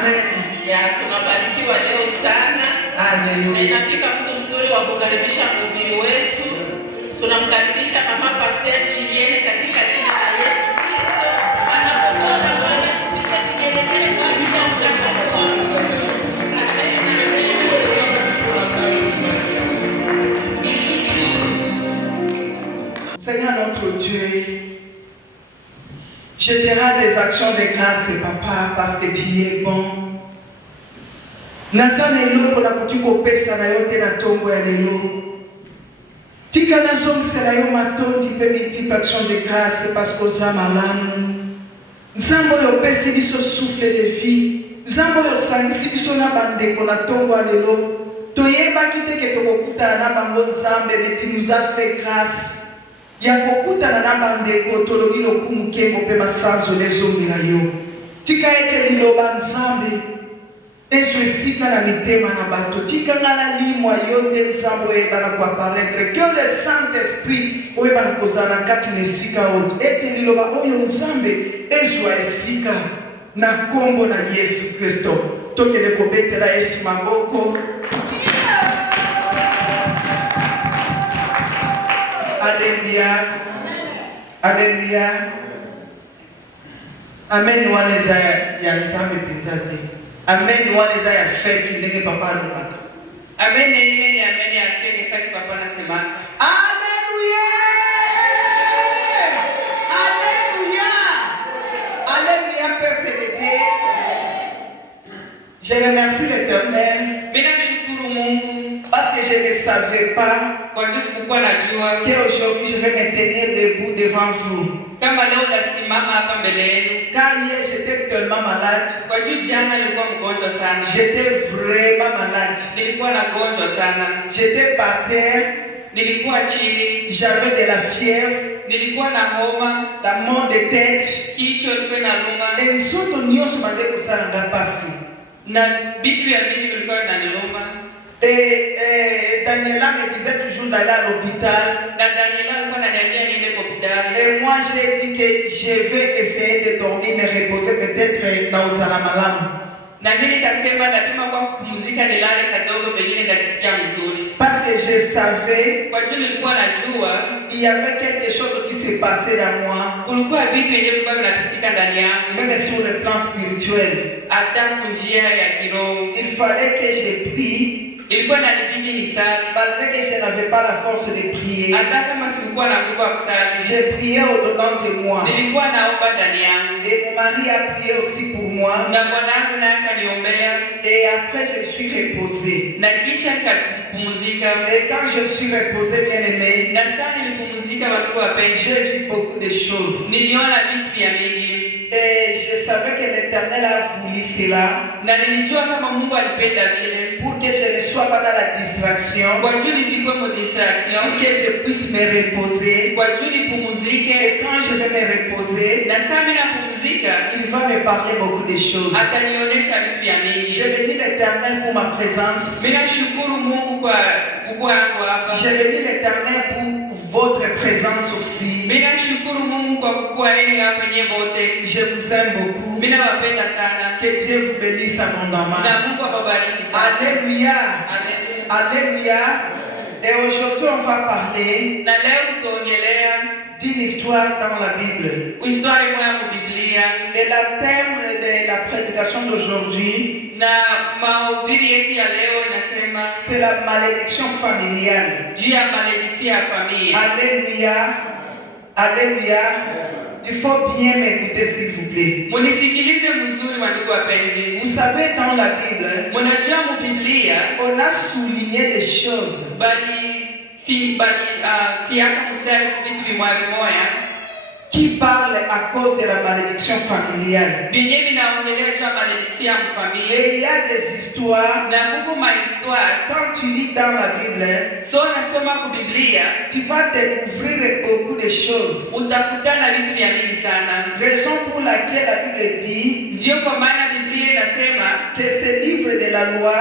Amen. Ya tunabarikiwa leo sana. Hallelujah. Na inafika mtu mzuri wa kukaribisha mhubiri wetu. Tunamkaribisha Mama Pastor Julienne katika jina la Yesu Kristo. Anakusoma Bwana kupiga kigelegele kwa ajili ya mtakatifu wako. Seigneur notre Dieu, je te rends des actions de grâce, Papa, parce que tu es bon. Nazana eloko na kutiko pesa na yote na tongo ya lelo. Tika na zongisela yo matondi pe multiple action de grâce parce que oza malamu. Nzambo yo pesi biso souffle de vie. Nzambo yo sangisi biso na bandeko na tongo ya lelo. Toyebaki te ke tokokutana na bango Nzambe, mais tu nous as fait grâce. Ya kokutana na bandeko tolobi lokumu kengo pe masanzo lezongela yo. Tika ete liloba Nzambe ezwe sika na mitema na bato. Tika ngana limwa yote Nzambe oyeba na kuapparaître. Que le Saint-Esprit oyeba na kozala kati na esika ote. Ete liloba oyo Nzambe ezwa esika na kombo na Yesu Kristo. Tokende kobetela Yesu maboko. Alléluia. Alléluia. Amen. Waneza ya Nzambe pinzate. Amen. Waneza ya feki ndenge papa alipata. Amen. Amen ya feki sasa papa anasema. Alléluia. Alléluia. Alléluia peuple de Dieu. Je remercie l'Éternel. Ninashukuru Mungu parce que je ne savais pas qu'aujourd'hui je vais me tenir debout devant vous. Car hier j'étais tellement malade. J'étais vraiment malade. J'étais par terre. J'avais de la fièvre. La mort de tête. Et nous sommes tous et Daniela me disait toujours d'aller à l'hôpital. Et moi j'ai dit que je vais essayer de dormir, me reposer peut-être dans Uzalamalam. Parce que je savais il y avait quelque chose qui se passait dans moi. Même sur le plan spirituel. Il fallait que je prie. Malgré que je n'avais pas la force de prier, j'ai prié au-dedans de moi. Et mon mari a prié aussi pour moi. Et après je suis reposée. Et quand je suis reposée, bien aimée, j'ai vu beaucoup de choses. Et je savais que l'Éternel a voulu cela pour que je ne sois pas dans la distraction, pour que je puisse me reposer. Et quand je vais me reposer, il va me parler beaucoup de choses. Je bénis l'Éternel pour ma présence. Je bénis l'Éternel pour votre présence aussi. Je vous aime beaucoup. Que Dieu vous bénisse abondamment. Alléluia. Alléluia. Et aujourd'hui on va parler d'une histoire dans la Bible. Et le thème de la prédication d'aujourd'hui, c'est la malédiction familiale. Alléluia. Alléluia. Il faut bien m'écouter s'il vous plaît. Vous savez, dans la Bible, on a souligné des choses qui parlent à cause de la malédiction familiale. Et il y a des histoires, quand tu lis dans la Bible, tu vas découvrir beaucoup de choses. Raison pour laquelle la Bible dit que ce livre de la loi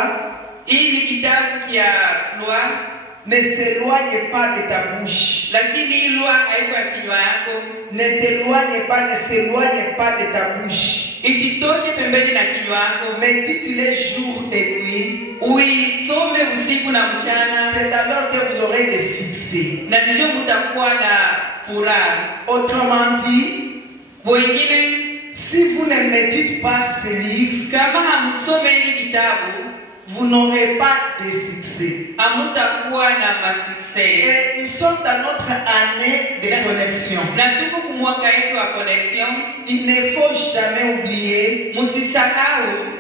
ne s'éloigne pas de ta bouche. lakini lugha haiko ya kinywa yako. Ne t'éloigne pas, ne s'éloigne pas de ta bouche. Isitoke pembeni na kinywa yako. Médite-les jour et nuit. Uisome usiku na mchana. C'est alors que vous aurez des succès. Na ndio mtakuwa na furaha. Autrement dit, wengine, si vous ne méditez pas ce livre, kama hamsome hili kitabu, vous n'aurez pas de succès. Hamutakuwa na masuccès. Et nous sommes dans notre année de connexion. Na tuko kumwaka yetu wa connexion. Il ne faut jamais oublier musisahau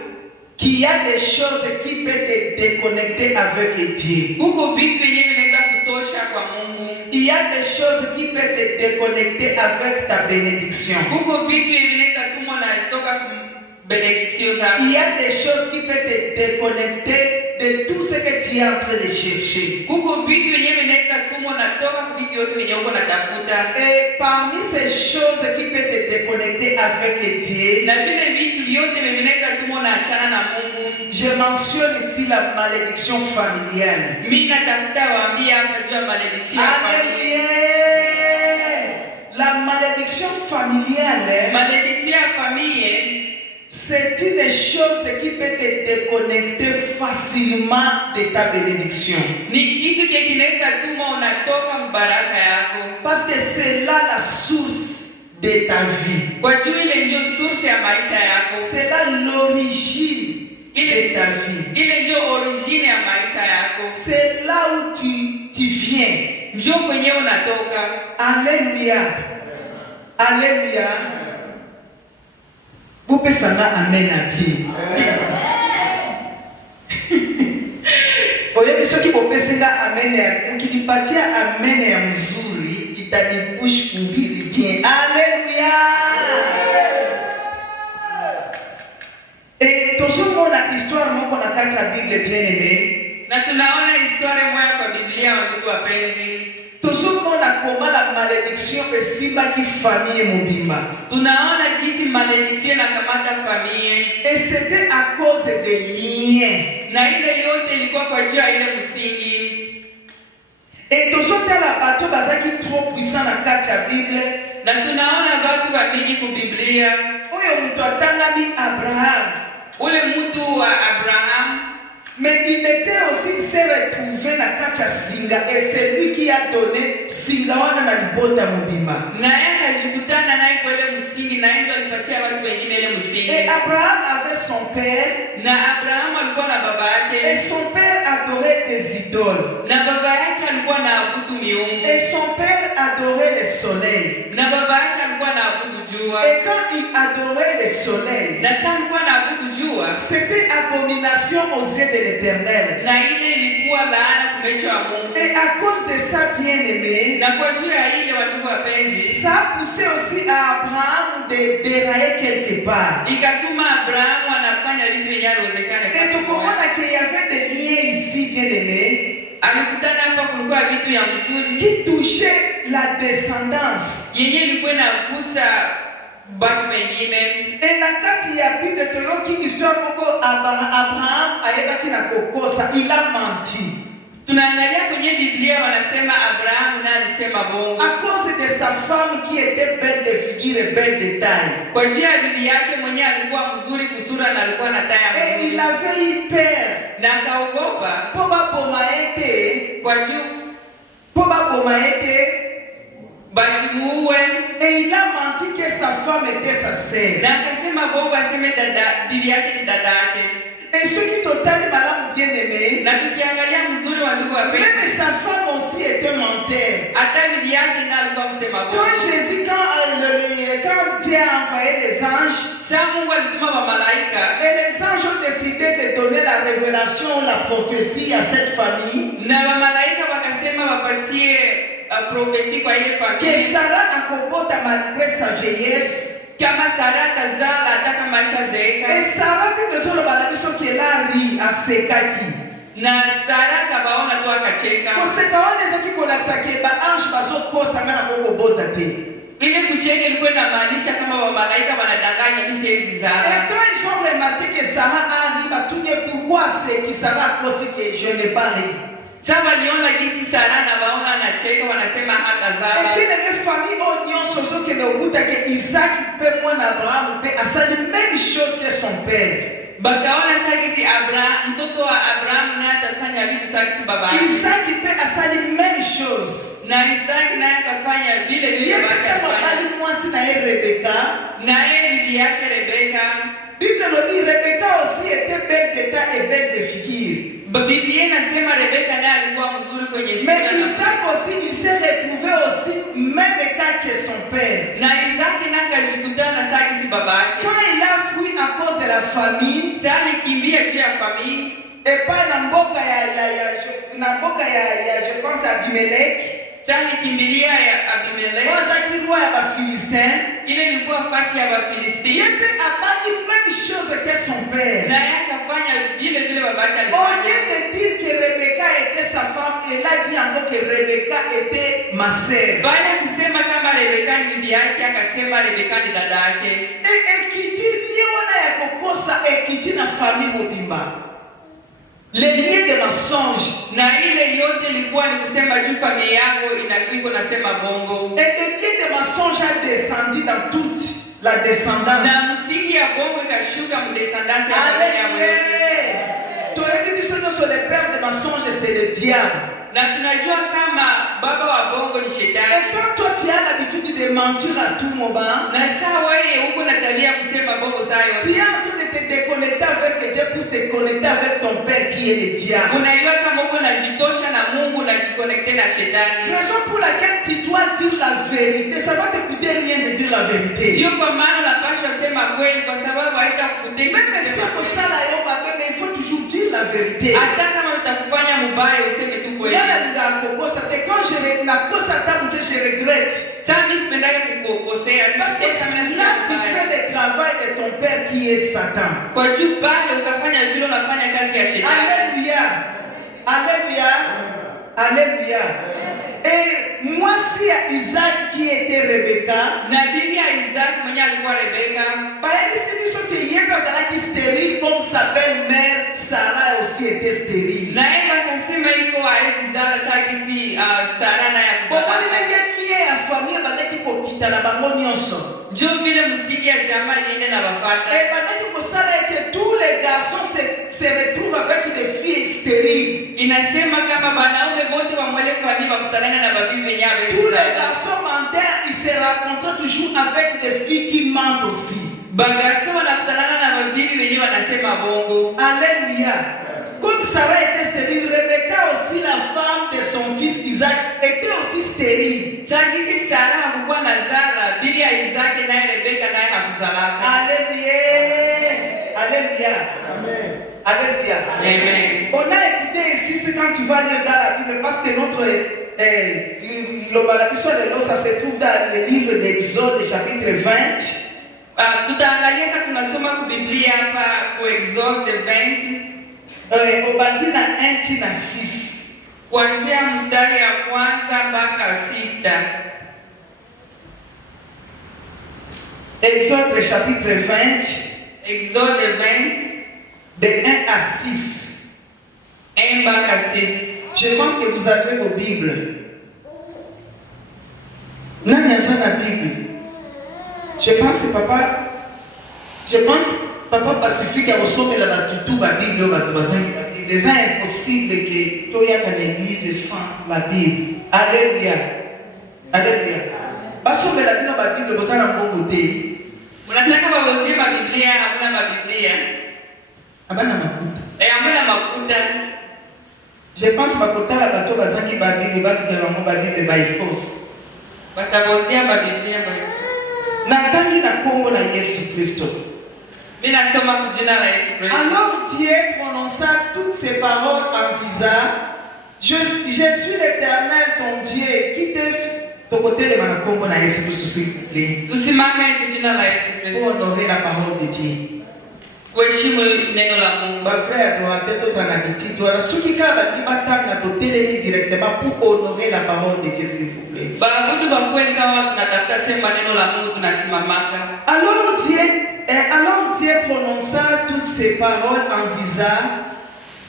qu'il y a des choses qui peuvent te déconnecter avec Dieu. Huko vitu vyenyewe vinaweza kutosha kwa Mungu. Il y a des choses qui peuvent te déconnecter avec ta bénédiction. Huko vitu vinaweza tumwa na toka bénédiction zako. Il y a des choses qui peuvent te déconnecter de tout ce que tu es en train de chercher. Huko vitu vyenyewe vinaweza tumwa na toka vitu vyote vyenyewe uko natafuta. Et parmi ces choses qui peuvent te déconnecter avec Dieu, na vile vitu vyote vinaweza tumwa na achana na Mungu. Je mentionne ici la malédiction familiale. Mimi natafuta waambia hapa juu ya malédiction familiale. La malédiction familiale, malédiction ya famille, c'est une chose qui peut te déconnecter facilement de ta bénédiction. Ni kitu kinaweza tuma unatoka mbaraka yako. Parce que c'est là la source de ta vie. Kwa juu ile ndio source ya maisha yako. C'est là l'origine de ta vie. Ile ndio origine ya maisha yako. C'est là où tu viens. Ndio kwenye unatoka. Alléluia. Alléluia. Vous pouvez s'en amen à pied. Oye ceux qui peuvent senga amen ya ukinipatia amen ya mzuri itanipush kuhubiri bien. Alléluia. Et toujours la histoire moko na kati ya Bible bien aimé. Na tunaona historia moja kwa Biblia watu wapenzi. Toujours comment la malédiction esimba qui famille mobimba. Tunaona jinsi malédiction na kamata famille. Et c'était à cause des liens. Na ile yote ilikuwa kwa juu ya ile msingi. Et toujours la bateau bazaki trop puissant na kati ya Bible. Na tunaona watu wa mingi ku Biblia. Oyo mtu atangami Abraham. Ule mtu wa Abraham. Mais il était aussi s'est retrouvé na kati ya singa et c'est lui qui a donné singa wana na libota mobimba. Na yeye akajikutana naye kwa ile msingi na yeye alipatia watu wengine ile msingi. Et Abraham avait son père. Na Abraham alikuwa na baba yake. Et son père adorait des idoles. Na baba yake alikuwa anaabudu miungu. Et son père adorait le soleil. Na baba yake alikuwa anaabudu jua. Et quand il adorait le soleil, na sasa alikuwa anaabudu jua, c'était abomination aux yeux de l'Éternel. Na ile ilikuwa laana kwa macho ya Mungu. Et à cause de ça, bien-aimé, na kwa juu ya ile wandugu wapenzi, ça a poussé aussi à Abraham de dérailler quelque part. Ikatuma Abraham anafanya vitu vinavyowezekana. Et tu comprends qu'il y avait des liens ici, bien-aimé. Alikutana hapa kulikuwa vitu ya mzuri qui touchait la descendance. Yenye ilikuwa inagusa batu wengine. Et na kati ya Bible toyoki histoire koko Abraham ayebaki na kokosa, il a menti. Tunaangalia kwenye Biblia wanasema Abraham na alisema bongo. À cause de sa femme qui était belle de figure et belle de taille. Kwa njia ya bibi yake mwenyewe alikuwa mzuri kusura na alikuwa na taya mzuri. Et il avait eu peur. Na akaogopa. Poba pomaete. Kwa juu. Poba pomaete. Basi muue. Et il a menti que sa femme était sa sœur. Na akasema bongo aseme dada bibi yake ni dada yake. Et ceux qui totalement malade bien aimé. Na tukiangalia mzuri wa ndugu wapenzi. Même sa femme aussi était menteur. Hata bibi yake na alikuwa msema bongo. Quand Jésus quand Dieu a envoyé les anges, sa Mungu alituma wa malaika. Et les anges ont décidé de donner la révélation, la prophétie à cette famille. Na wa malaika wakasema wapatie prophétie kwa ile famille. Que Sarah akobota malgré sa vieillesse. Kama Sarah tazala ataka maisha zeeka. Et Sarah dit que sur le baladiso qui la ri a sekaki. Na Sarah kabaona tu akacheka. Ko sekaone zaki ko laksa ke ba ange bazo ko sangana ko bota te. Ile kucheka ilikuwa inamaanisha kama wa malaika wanadanganya mimi siwezi zaa. Et quand ils ont remarqué que Sarah a ri, ba tunye pourquoi c'est que Sarah pense que je n'ai pas ri. Sasa waliona jinsi Sara na waona anacheka wanasema hatazaa. Et puis les familles oignon sozo que le goût que Isaac peut moins Abraham peut à la même chose que son père. Bakaona sagisi Abraham, mtoto wa Abraham naye atafanya vitu sagisi baba yake. Isaac peut à la même chose. Na Isaac naye akafanya vile vile baba yake. Yeye moi si na Rebecca. Na yeye bibi yake Rebecca. Bible le dit Rebecca aussi était belle d'état et belle de figure. Biblia inasema Rebecca naye alikuwa mzuri kwenye sura. Mais Isaac aussi il s'est retrouvé aussi même cas que son père. Na Isaac naye akajikutana na sagisi baba yake. Quand il a fui à cause de la famine, sasa alikimbia juu ya famine. Et pas na mboka ya je pense Abimelech. Sasa alikimbilia ya Abimelech. Wazaki roi ya Bafilistin. Ile ilikuwa fasi ya Bafilisti. Il peut apprendre même chose que son père. Na yeye akafanya vile vile baba yake Au alifanya. lieu de dire que Rebecca était sa femme, il a dit encore que Rebecca était ma sœur. Baada ya kusema kama Rebecca ni bibi yake akasema Rebecca ni dada yake. Et ekiti liona ya kokosa ekiti na famille mobimba. Les liens de mensonge. Na ile yote ilikuwa ni kusema juu familia yako inakuwa nasema bongo. Et le lien de mensonge a descendu dans toute la descendance. Na msingi ya bongo ikashuka mdescendance ya familia yako. Toyebi biso nyonso le père de mensonge c'est le diable. Na tunajua kama baba wa bongo ni shetani. Et quand toi tu as l'habitude de mentir à tout moment, na saa wewe uko na tabia kusema bongo saa yote, tu as envie de te déconnecter avec Dieu pour te connecter avec ton père qui est le diable. Unajua kama uko najitosha na Mungu na jiconnecter na shetani. Raison pour laquelle tu dois dire la vérité, ça va te coûter rien de dire la vérité. Ndio kwa maana unapaswa sema kweli kwa sababu haitakukutia. Même si on sala yoba, mais il faut toujours dire la vérité. Hata kama utakufanya mbaya useme tu kweli. C'est quand je regrette. Sasa mimi sipendaka kukukosea. Parce que là tu fais le travail de ton père qui est Satan. Kwa juu pale ukafanya vile unafanya kazi ya shetani. Alléluia. Alléluia. Alléluia. Et moi si Isaac qui était Rebecca. Na bibi ya Isaac mwenye alikuwa Rebecca. Stérile comme sa belle-mère Sarah aussi était stérile. Na yeye akasema iko haizi zala sakisi Sarah na ya kuzala. Qui est en famille badaki kokita na bango nyonso. Ndio vile msingi ya jamaa niende na bafata. Et badaki kosala que tous les garçons se retrouvent avec des filles stériles. Inasema kama wanaume wote wa mwele famille wakutanana na babibi wenyewe. Tous les garçons menteurs ils se rencontrent toujours avec des filles qui mentent aussi. Bagarso wanakutanana na babibi wenyewe wanasema bongo. Alléluia. Comme Sarah était stérile, Rebecca aussi, la femme de son fils Isaac, était aussi stérile. Sagisi Sarah hakuwa na zala, bibi ya Isaac naye Rebecca naye hakuzalaka. Alléluia. Alléluia. Amen. Alléluia. Amen. On a écouté ici, c'est quand tu vas lire dans la Bible, parce que notre le balabisson de l'eau, ça se trouve dans le livre d'Exode, chapitre 20. Tutaangalia sasa tunasoma kwa Biblia hapa kwa Exode 20. Obadi na 1 na 6. Kuanzia mstari ya kwanza mpaka 6. Exode chapitre 20. Exode 20 de 1 à 6. 1 mpaka 6. Je pense que vous avez vos Bibles. Nani a la Bible? Je pense papa Pacifique a reçu la Bible la Bible. Les gens impossible que tu aies une église sans la Bible. Alléluia. Alléluia. Parce que la Bible vous a un bon côté. Unataka babozie Biblia hakuna Biblia. Abana makuta. Hamuna makuta. Je pense makuta la bato bazangi Bible ba Bible by force. Batabozia Biblia by Natangi na kombo na Yesu Kristo. Mimi nasoma kwa jina la Yesu Kristo. Alors Dieu prononça toutes ces paroles en disant je suis l'Éternel ton Dieu qui te tokote le manakombo na Yesu Kristo s'il vous plaît. Tusimame kwa jina la Yesu Kristo. Pour honorer la parole de Dieu. Kuheshimu neno la Mungu. Ba frère doit être en habitude wala suki kala libatanga to télémi directement pour honorer la parole de Dieu s'il vous plaît. Baabudu ba kweli kama tunatafuta sema neno la Mungu tunasimamaka. Alors Dieu prononça toutes ces paroles en disant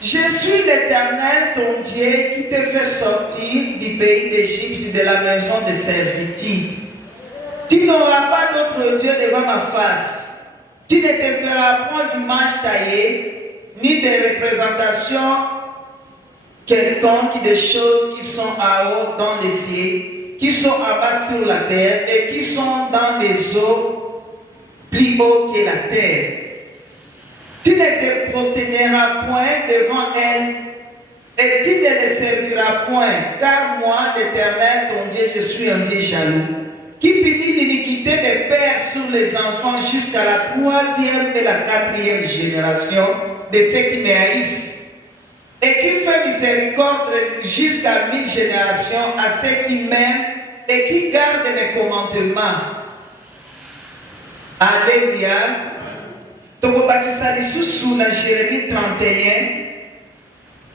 Je suis l'Éternel, ton Dieu, qui te fait sortir du pays d'Égypte, de la maison de servitude. Tu n'auras pas d'autre Dieu devant ma face. Tu ne te feras point d'image taillée, ni de représentation quelconque des choses qui sont en haut dans les cieux, qui sont en bas sur la terre et qui sont dans les eaux plus haut que la terre. Tu ne te prosterneras point devant elles et tu ne les serviras point, car moi, l'Éternel, ton Dieu, je suis un Dieu jaloux, qui punit l'iniquité des pères sur les enfants jusqu'à la 3e et la 4e génération de ceux qui me haïssent, et qui fait miséricorde jusqu'à 1000 générations à ceux qui m'aiment et qui gardent mes commandements. Alléluia. Tokobakisa lisusu na Jérémie 31.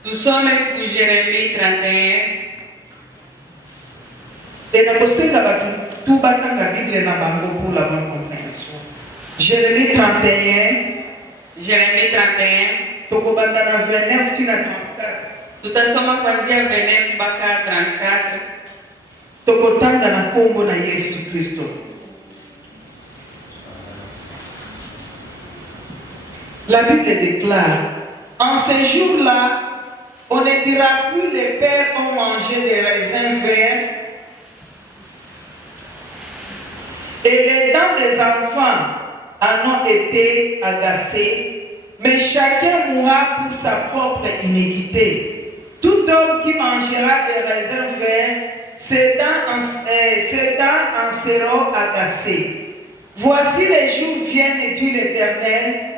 Tusome ku Jérémie 31. Et na kosenga batu tout batanga Bible na bango pour la bonne compréhension. Jérémie 31. Jérémie 31. Tokobanda na 29 tina 34. Tutasoma kuanzia 29 mpaka 34. Tokotanga na kombo na Yesu Kristo. La Bible déclare, en ces jours-là, on ne dira plus les pères ont mangé des raisins verts et les dents des enfants en ont été agacées, mais chacun mourra pour sa propre iniquité. Tout homme qui mangera des raisins verts, ses dents en seront agacées. Voici les jours viennent, dit l'Éternel,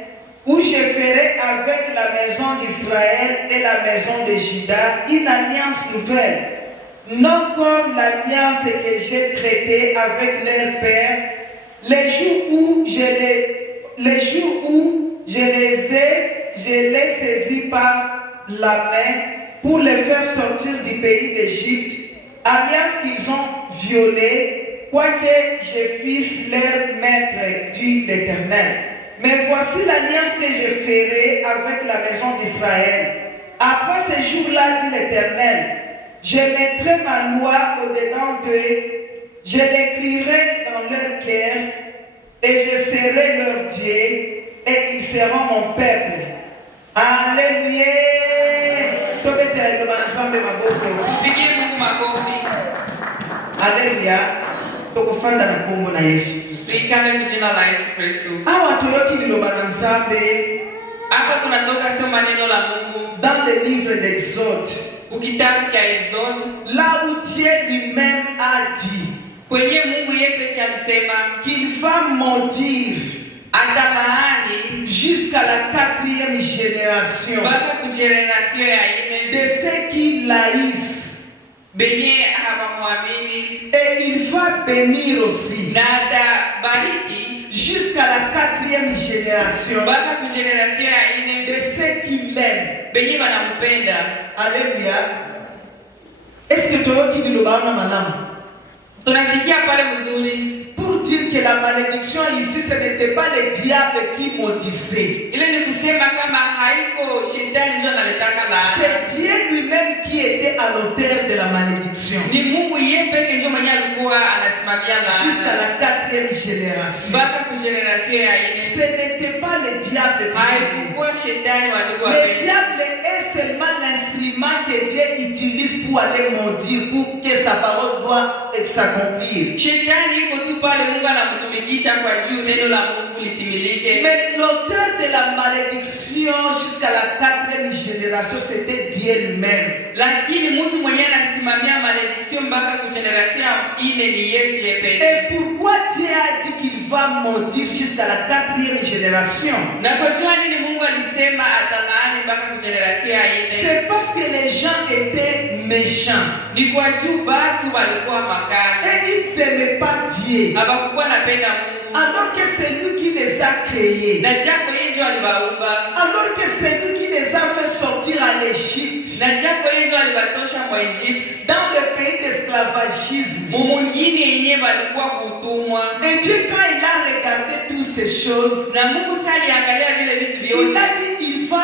où je ferai avec la maison d'Israël et la maison de Juda une alliance nouvelle, non comme l'alliance que j'ai traitée avec leur père, les jours où je les saisis par la main pour les faire sortir du pays d'Égypte, alliance qu'ils ont violée, quoique je fisse leur maître, dit l'Éternel. Mais voici l'alliance que je ferai avec la maison d'Israël. Après ces jours-là, dit l'Éternel, je mettrai ma loi au-dedans d'eux, je l'écrirai dans leur cœur, et je serai leur Dieu, et ils seront mon peuple. Alléluia. Alléluia. Tokofanda na kombo na Yesu Kristo. Tuikane kwa jina la Yesu Kristo. Hawa tuyoki liloba na Nzambe. Hapa tunatoka sema neno la Mungu. Dans le livre d'Exode. Kitabu cha Exode. Là où Dieu lui-même a dit. Kwenye Mungu yeye pekee alisema qu'il va maudire. Atalaani jusqu'à la 4e génération. Mpaka ku generation ya 4 de ceux qui l'haïssent. Benye hawamwamini. Et il va bénir aussi. Nada bariki jusqu'à la 4e génération. Mpaka ku generation ya 4 de ceux qui l'aiment. Benye banampenda. Alléluia. Est-ce que toyoki lilobaona malamu? Tunasikia pale mzuri. Pour dire que la malédiction ici, ce n'était pas le diable qui maudissait. C'est Dieu lui-même qui était à l'auteur de la malédiction. Jusqu'à la 4e génération. Ce n'était pas le diable qui maudissait. Le diable est seulement l'instrument que Dieu utilise pour aller maudire, pour que sa parole doit s'accomplir. Mais l'auteur de la malédiction jusqu'à la 4e génération, c'était Dieu lui-même. Et pourquoi Dieu a dit qu'il va maudire jusqu'à la 4e génération? C'est parce que les gens étaient méchants. Et ils n'aimaient pas Dieu. Alors que c'est lui qui les a créés. Alors que c'est lui qui les a fait sortir à l'Égypte. Dans le pays d'esclavagisme. Et Dieu, quand il a regardé toutes ces choses, il a dit il va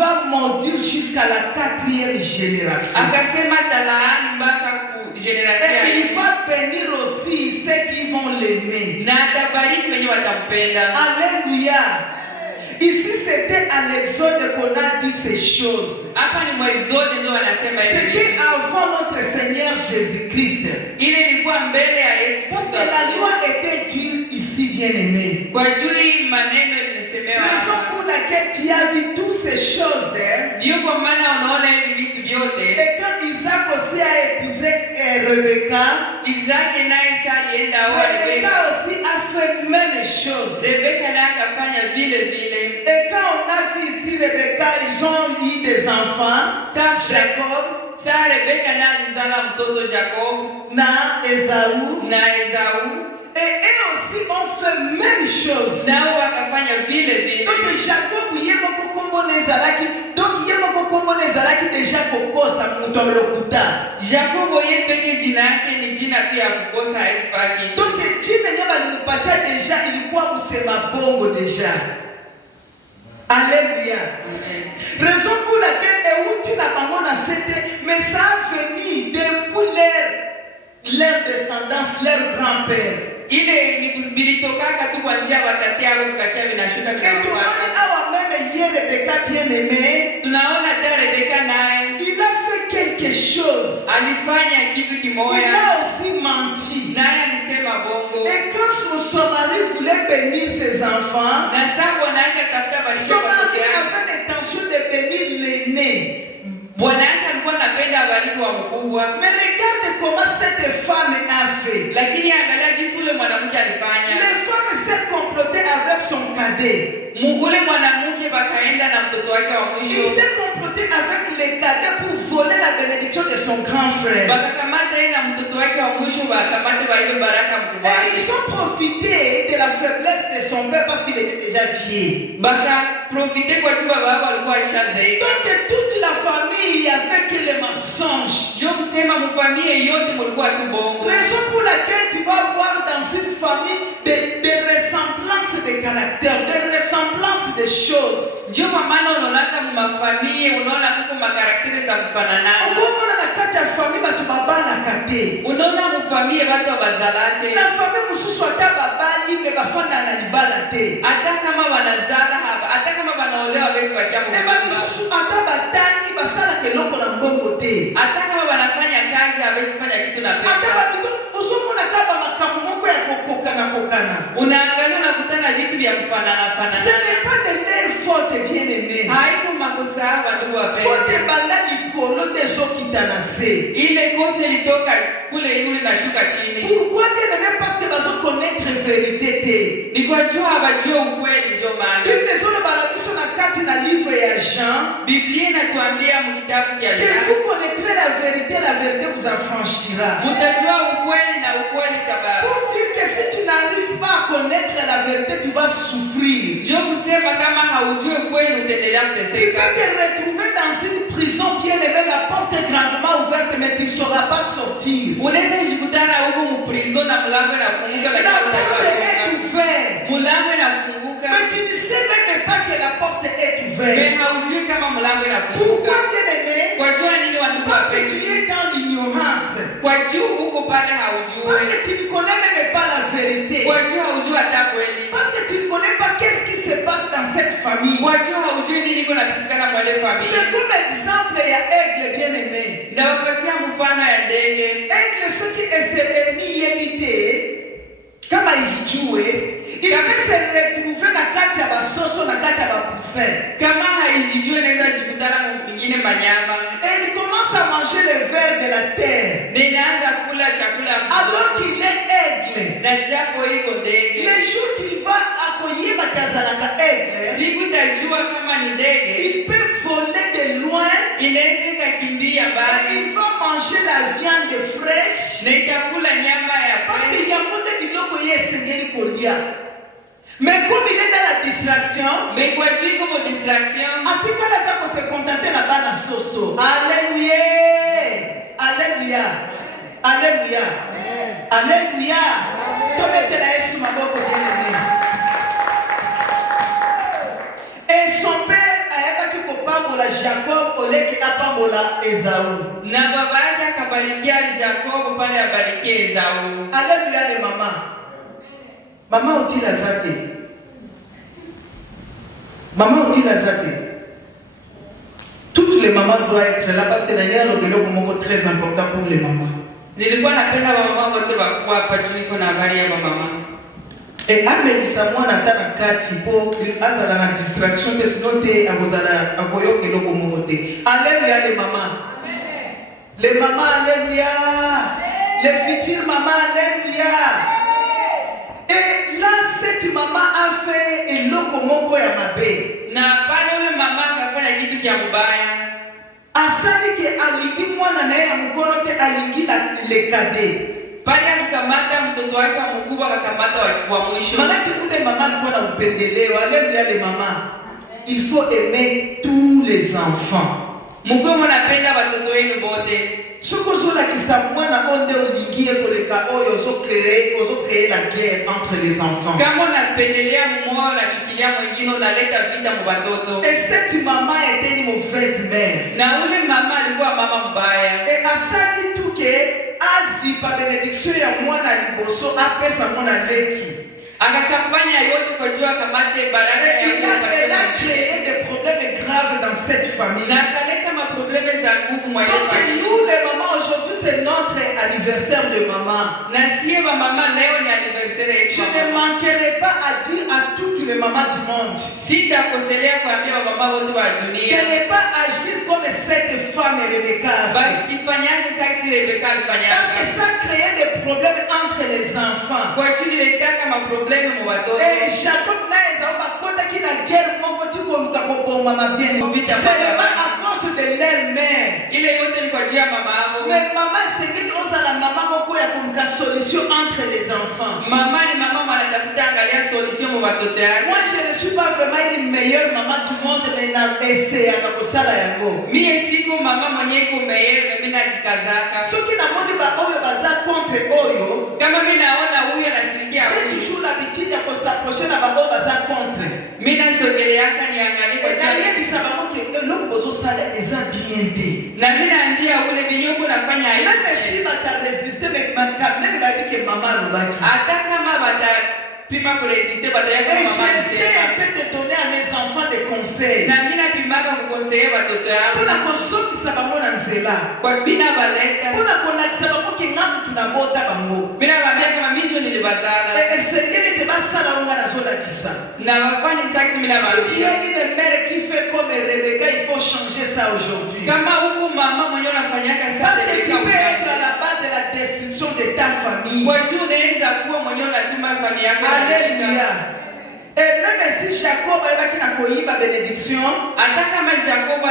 va maudire jusqu'à la 4e génération. Akasema talaani mpaka ku generation ya Et il va bénir aussi ceux qui vont l'aimer. na atabariki wenye watampenda. Alléluia. Ici, c'était à l'Exode qu'on a dit ces choses. Hapa ni Exode ndio wanasema hivi. C'était avant notre Seigneur Jésus-Christ. Ile ilikuwa mbele ya Yesu Parce que Kristo. la loi était dure ici, bien-aimé. Kwa juu maneno ilisemewa Raison hapa. pour laquelle tu as vu toutes ces choses. Ndio kwa maana unaona hivi vitu vyote. Et quand Isaac aussi a épousé Rebecca, Isaki naye sasa alienda oa Rebecca Rebeka. aussi a fait même chose. Rebeka naye akafanya vile vile. Et quand on a vu ici Rebecca, ils ont eu des enfants. Sasa Jacob, Rebeka naye alizala mtoto Jacob na Esaü. na Esau. Et eux aussi ont fait même chose. Nao wakafanya vile vile. Donc Jacob yemoko kombo nezalaki. Donc yemoko kombo nezalaki déjà kokosa muto lokuta. Jacobo yeye peke jina yake ni jina tu ya kukosa haifaki. Donc jina nyama limpatia déjà ilikuwa kusema bongo déjà. Alléluia. Amen. Raison pour laquelle Euti n'a pas mon accepté, mais ça a venu depuis leur descendance, leur grand-père. Ile ni kubilitokaka tu kuanzia watate au kukatia vinashuka Et tu vinafuata. connais awa même hier Rebecca bien-aimé, Tunaona hata Rebeka naye il a fait quelque chose. alifanya kitu Il kimoja, a aussi menti. naye alisema bongo. Et quand son mari voulait bénir ses enfants, Na sasa bwana yake atafuta bashika son mari watoto yake. avait l'intention de bénir l'aîné. Bwana yake alikuwa anapenda abariki wa mkubwa. Mais regarde comment cette femme a fait. Lakini angalia jinsi ule mwanamke alifanya. Les femmes s'est complotée avec son cadet. Ule mwanamke bakaenda na mtoto wake wa Il mwisho. s'est comploté avec les cadets pour voler la bénédiction de son grand frère. Bakakamata yeye na mtoto wake wa mwisho bakamate baibe baraka mkubwa Et wake. ils ont profité de la faiblesse de son père parce qu'il était déjà vieux. Bakaprofite kwa tu baba wao walikuwa ishazeeka. Donc toute la famille il y avait que les mensonges. Ndio kusema mfamilie yote mlikuwa tu bongo. Raison pour laquelle tu vas voir dans une famille des ressemblances de caractère, des ressemblances de choses. Ndio kwa maana unaona mafamilie unaona kuko makarakteri za kufanana. Unaona na kati ya famille batu babala kate. Unaona mfamilie watu wabazalake. Na famille mususu ata babali me bafanda na libala te. Hata kama wanazala hapa, hata kama wanaolewa basi wakia E ba misusu ata batani basala keloko na mbongo te. hata kama wanafanya kazi hawezi fanya kitu na pesa. Ata ba bitu usomona kaba makamu moko ya kokokana kokana. Unaangalia unakutana vitu vya kufanana Ce fanana. n'est pas de leur faute bien-aimé. Haiko makosa hapa ndugu Faute wapenzi. banda likolo de sokita na se. Ile kose litoka kule yule nashuka chini. Pourquoi bien-aimé? Parce que baso connaître vérité te. Ni kwa jua hawajua ukweli ndio maana. Bible zone balabiso na kati na livre ya Jean. Biblia inatuambia mkitabu cha Que Yohana. vous connaîtrez la vérité vous affranchira. Mtajua ukweli na ukweli tabari. Pour dire que si tu n'arrives pas à connaître la vérité, tu vas souffrir. Ndio kusema kama haujui ukweli utaendelea Tu kuteseka. peux te retrouver dans une prison bien-aimée, la porte est grandement ouverte, mais tu ne sauras pas sortir. Unaweza kujikutana huko mprison na mlango unafunguka La lakini porte est utajua. ouverte. Mlango unafunguka. Mais tu ne sais même pas que la porte est Wewe ouverte. haujui kama mlango unafunguka. Pourquoi bien-aimé? Kwa jua nini wandugu Parce que wapenzi? tu es dans l'ignorance. Kwa juu huko pale Parce haujui. que tu ne connais même pas la vérité. Kwa juu haujui hata kweli. Parce que tu ne connais pas qu'est-ce qui se passe dans cette famille. Kwa juu haujui nini kunapitikana kwa ile C'est familia. comme exemple, il y a aigle bien-aimé. Ndawapatia mfano ya ndege. Aigle, ce qui est sermi yemite, kama ijijue, il peut se retrouver na kati ya basoso na kati ya bapoussin. Kama haijijui inaweza kujikutana mwingine manyama. Et il commence à manger le ver de la terre. Ninaanza kula chakula Alors qu'il est aigle. na japo iko ndege. Les jours qu'il va accueillir Makazalaka aigle, Siku tajua kama ni ndege, il peut voler de loin. inaweza ikakimbia mbali Il va manger la viande fraîche. na itakula nyama ya Parce fresh. qu'il y a beaucoup de biloko yesengeli kolia. Mais comme il est dans la distraction, Mais kwa juu iko mo distraction, atikala zako se contenter na bana soso. Alléluia. Alléluia. Alléluia. Alléluia. Tobetela Yesu maboko bien-aimé. Et son père a Jacob oleki apambola Esau. Na baba yake akabarikia Jacob pale abarikie Esau. Alléluia les mamans. Maman dit la zape. Maman dit la zape. Toutes les mamans doivent être là parce que d'ailleurs le vélo est très important pour les mamans. Nilikuwa napenda mama wote wakuwa hapa tuliko na habari ya mama. Et amelisa mwana tana kati po azala na distraction te sinon te abozala aboyo keloko moko te. Alléluia les mamans. Amen. Les mamans alléluia. Amen. Les futures mamans alléluia. Amen. Et là cette maman a fait eloko moko ya mabe. Na pale ule mama akafanya kitu kia mbaya. Asali ke alingi mwana naye ya mkono te alingi le cadet. Pale alikamata mtoto wake mkubwa akakamata wa mwisho. Manake ule mama alikuwa na upendeleo. Alléluia les mamans. Il faut aimer tous les enfants. Mko mnapenda watoto wenu wote. Soko zola kisa mwana onde uligie koleka oyo ozo créer la guerre entre les enfants. Kama unapendelea mmoja unachukilia mwingine unaleta vita kwa watoto. Et cette maman était une mauvaise mère. Na ule mama alikuwa mama mbaya. Et asali tuke azipa benediction ya mwana liboso apesa mwana leki. Akakafanya yote kwa jua kamate baraka ya Mungu. Elle a créé des problèmes graves dans cette famille. Na kaleta ma problème za nguvu mwa hiyo famille. Nous les mamans aujourd'hui c'est notre anniversaire de maman. Na sie ba mama leo ni anniversaire yetu. Je ne manquerai pas à dire à toutes les mamans du monde. Sitakoselea kuambia ba mama wote wa dunia. De ne pas agir comme cette femme Rebecca. Basi fanyake sasa Rebecca alifanya. Parce que ça crée des problèmes entre les enfants. Kwa ajili ilitaka ma problème mwa watoto. Et Jacob naeza bakota kina guerre moko tiko luka koboma mabieni. C'est pas à cause de leur mère. Ile yote ni kwa ajili ya mama yao. Mais maman c'est dit osa la maman moko ya kuluka solution entre les enfants. Mama ni mama anatafuta angalia solution mwa watoto yake. Moi je ne suis pas vraiment une meilleure maman du monde mais na essayer akakosala yango. Mie siko mama mwenye iko meilleur mimi najikazaka. Soki na moni ba oyo baza contre oyo. Kama mimi naona huyu anasirikia huyu. J'ai toujours l'habitude ya s'approcher na ba oyo baza contre. Mimi nasogeleaka niangalie kwa jani. Et ça va montrer que l'homme bozo sala eza bien dit. Na mimi naambia ule vinyoko nafanya hivi. Même si bata résister mais quand même ba dit que maman lobaki. Hata kama bata pima pour résister bata yako mama. Et j'essaie un peu de donner à mes enfants des conseils. Na mimi napimaka kukonseya watoto yangu. Pona kosokisa bango na nzela. Kwa bina baleka. Pona kolakisa bango ke ngamu tunabota bango. Mina babia kama minjo nilibazala. Sengeli te basala unga na zola kisa. Na wafanya sasa mina babia. Tu as une mère qui fait comme Rebecca, il faut changer ça aujourd'hui. Kama huko mama mwenyewe anafanyaka sasa. Parce que tu peux être à la base de la destruction de ta famille. Kwa juu unaweza kuwa mwenyewe unatuma familia yako. Alléluia. Et même si Jacob a koiba bénédiction, Jacob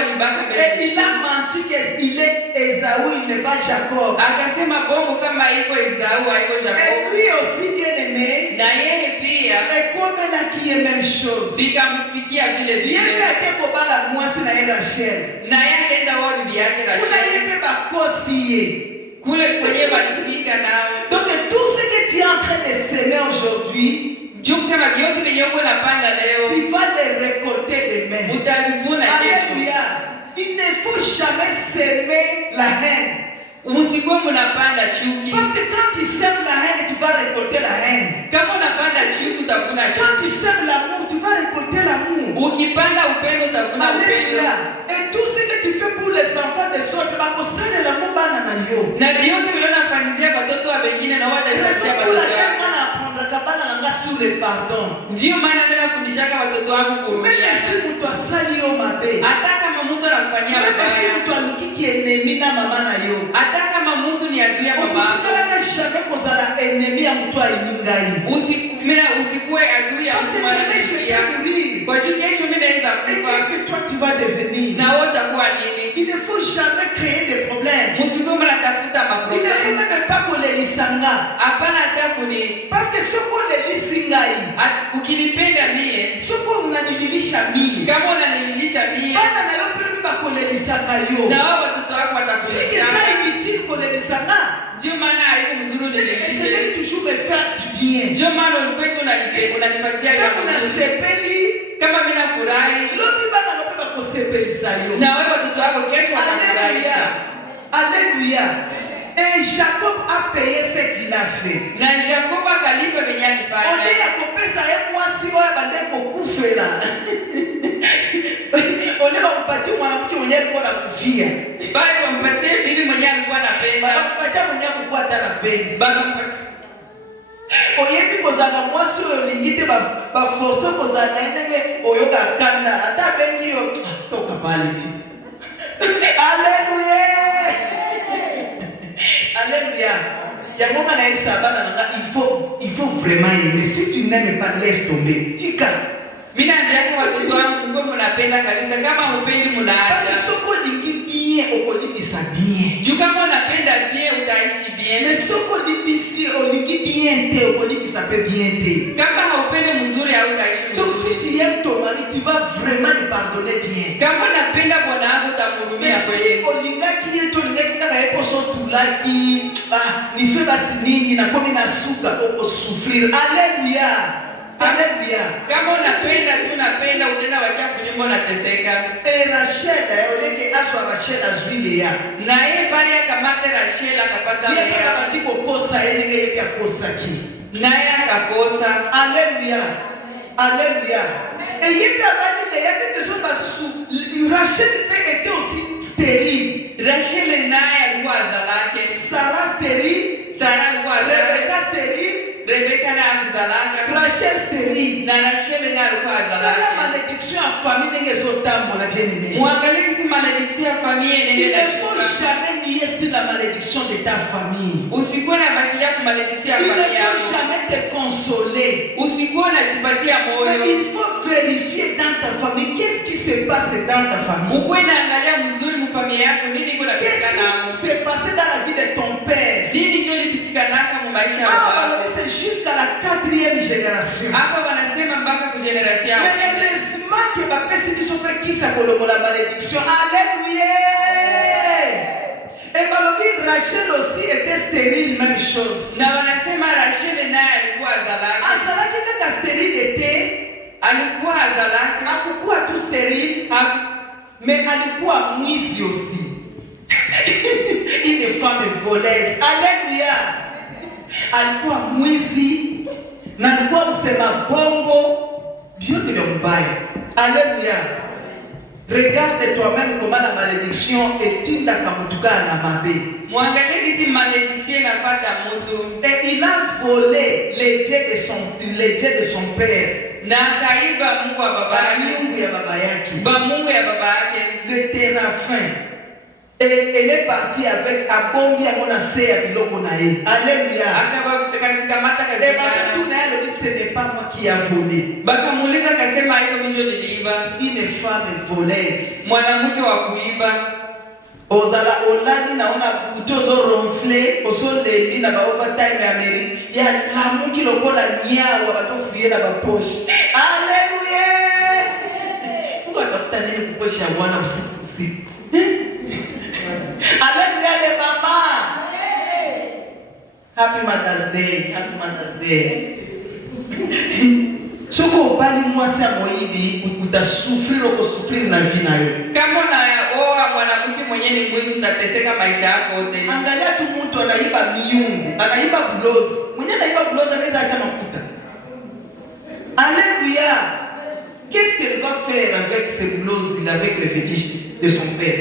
et il a menti qu'il est Esaü, il n'est pas Jacob. Et lui aussi bien aimé, et comme elle a qui est même chose. Il y a quelqu'un qui parle à moi si na Rachel. Kuna yebe bakosiye. Donc tout ce que tu es en train de s'aimer aujourd'hui, tu vas les récolter demain. Alléluia. Il ne faut jamais s'aimer la haine. Parce que quand tu sèmes la haine, tu vas récolter la haine. Quand tu sèmes l'amour, tu vas récolter l'amour. Alléluia. Et tout ce que tu fais pour les enfants des autres, c'est de l'amour. Sous le pardon. Même si tu as sali au mabe. Même si tu as l'outil qui est ennemi na maman na yo. Jamais kozala ennemi ya mtu ainingai. Usikue adui ya mtu mmoja. Et qu'est-ce que toi tu vas devenir? Il ne faut jamais créer des problèmes. Il ne faut même pas qu'on les lisanga. Parce que ce qu'on les lisingai, ce qu'on unanililisha mie, bana na yo pele ba qu'on les lisanga yo. C'est que ça inutile qu'on les lisanga. Dieu mana aiko mzuri de toujours me faire du bien. Dieu mana kwetu unanipatia kama unasepeli kama mimi nafurahi lobi bana lobi bakosepelisa yo. Na wewe watoto wako kesho watakufurahisha. Alléluia. Et Jacob a payé ce qu'il a fait. Na Jacob akalipa venye alifanya. On est à kopesa ye mwasi oyo bande kokufela. On est bampatie mwanamke mwenye alikuwa anakufia. Bali wampatie bibi mwenye alikuwa anapenda. Bakampatia mwenye alikuwa hata anapenda. Bakampatia. Oyebi kozala mwasi oyo olingi te baforce kozala ndenge oyoka kanda ata bengi yo toka pale ti. Alléluia. Alléluia. Yango nga nayebisa bana nanga il faut vraiment aimer. Si tu n'aimes pas, laisse tomber. Tika. Mina ndiasa watoto wangu ngo mnapenda kabisa, kama hupendi mnaacha. Parce que soko lingi bien okolibisa bien. Juu kama unapenda bien utaishi bien. Mais soko libisi olingi bien te okolibisa pe bien te. Kama haupendi mzuri hautaishi mzuri. Donc si tu aimes ton mari, tu vas vraiment le pardonner bien. Kama unapenda bwana wako utamhurumia kweli. Mais si olingaki yetu olingaki kaka yepo so tulaki nife basi nini na komi na suka oko souffrir. Alléluia. Alléluia. Kama unapenda tu unapenda unaenda wakia kunyumba unateseka. Rachel oleke aswa Rachel azwile ya. Na yeye pale akamata Rachel akapata Lea. Yeye kama tiko kosa yeye yeye kosa ki. Naye akakosa. Alléluia. Alléluia. Et yeye abali le yeye besoin basusu. Rachel était aussi stérile. Rachel naye alikuwa azalake. Sarah stérile. Sarah alikuwa azalake. Rebecca stérile. Rebecca na azalaka. Rachel stérile. Na Rachel na alikuwa azalaka. La malédiction en famille n'est pas autant la bien-aimée. Muangalie si malédiction ya familia Il inaendelea. ne faut jamais nier sur la malédiction de ta famille. Usikuwe na bakilia kwa malédiction ya Il ne familia faut yako. jamais te consoler. Usikuwe unajipatia Mais moyo. il faut vérifier dans ta famille qu'est-ce qui se passe dans ta famille. Ukuwe naangalia mzuri mfamilia yako nini iko Qu'est-ce napitikana hapo. qui s'est passé dans la vie de ton père. Nini ndio lipitikanaka mu maisha ya Ah, baba. c'est jusqu'à la 4e génération. Hapa wanasema mpaka kwa generation yako. Mais heureusement que ma personne qui sont fait qui ça pour la malédiction. Alléluia. Et Malobi Rachel aussi était stérile, même chose. Na wanasema Rachel naye alikuwa azalaki. Azalaki kaka stérile était. Alikuwa azalaki. Hakukuwa tu stérile, mais alikuwa mwizi aussi. Une femme voleuse. Alléluia. Alikuwa mwizi na alikuwa msema bongo vyote vya mbaya. Alléluia. Regarde toi-même comment la malédiction est-il na mabe. Mwangalie kisi malédiction inapata mtu. Et il a volé les dieux de son père. Na akaiba Mungu wa baba yake. Mungu ya baba yake. Ba Mungu ya baba yake. Le terrain. Et elle est partie avec Abombi à mon assez à Bilokonae. Alléluia. Akakamata Et kasema. tout là, ce n'est pas moi qui a volé. Bakamuuliza kasema hiyo mijo niliiba. Une femme voleuse. Mwanamke wa kuiba. Ozala olani naona utozo ronflé oso lebi na ba overtime ya meri ya la mungi lokola nyawa batofuye na ba poche. Alléluia. Uko tafuta nini kuposha bwana usiku usiku? Alléluia les mamans. Happy Mother's Day. Happy Mother's Day. Soko bali mwasi moibi utasufiri au kusufiri na vie nayo. Kama unaoa mwanamke mwenye ni mwizi utateseka maisha yako yote. Angalia tu mtu anaiba miungu, anaiba blouse. Mwenye anaiba blouse anaweza acha makuta. Alléluia. Qu'est-ce qu'elle va faire avec ces blouses, avec les fétiches de son père?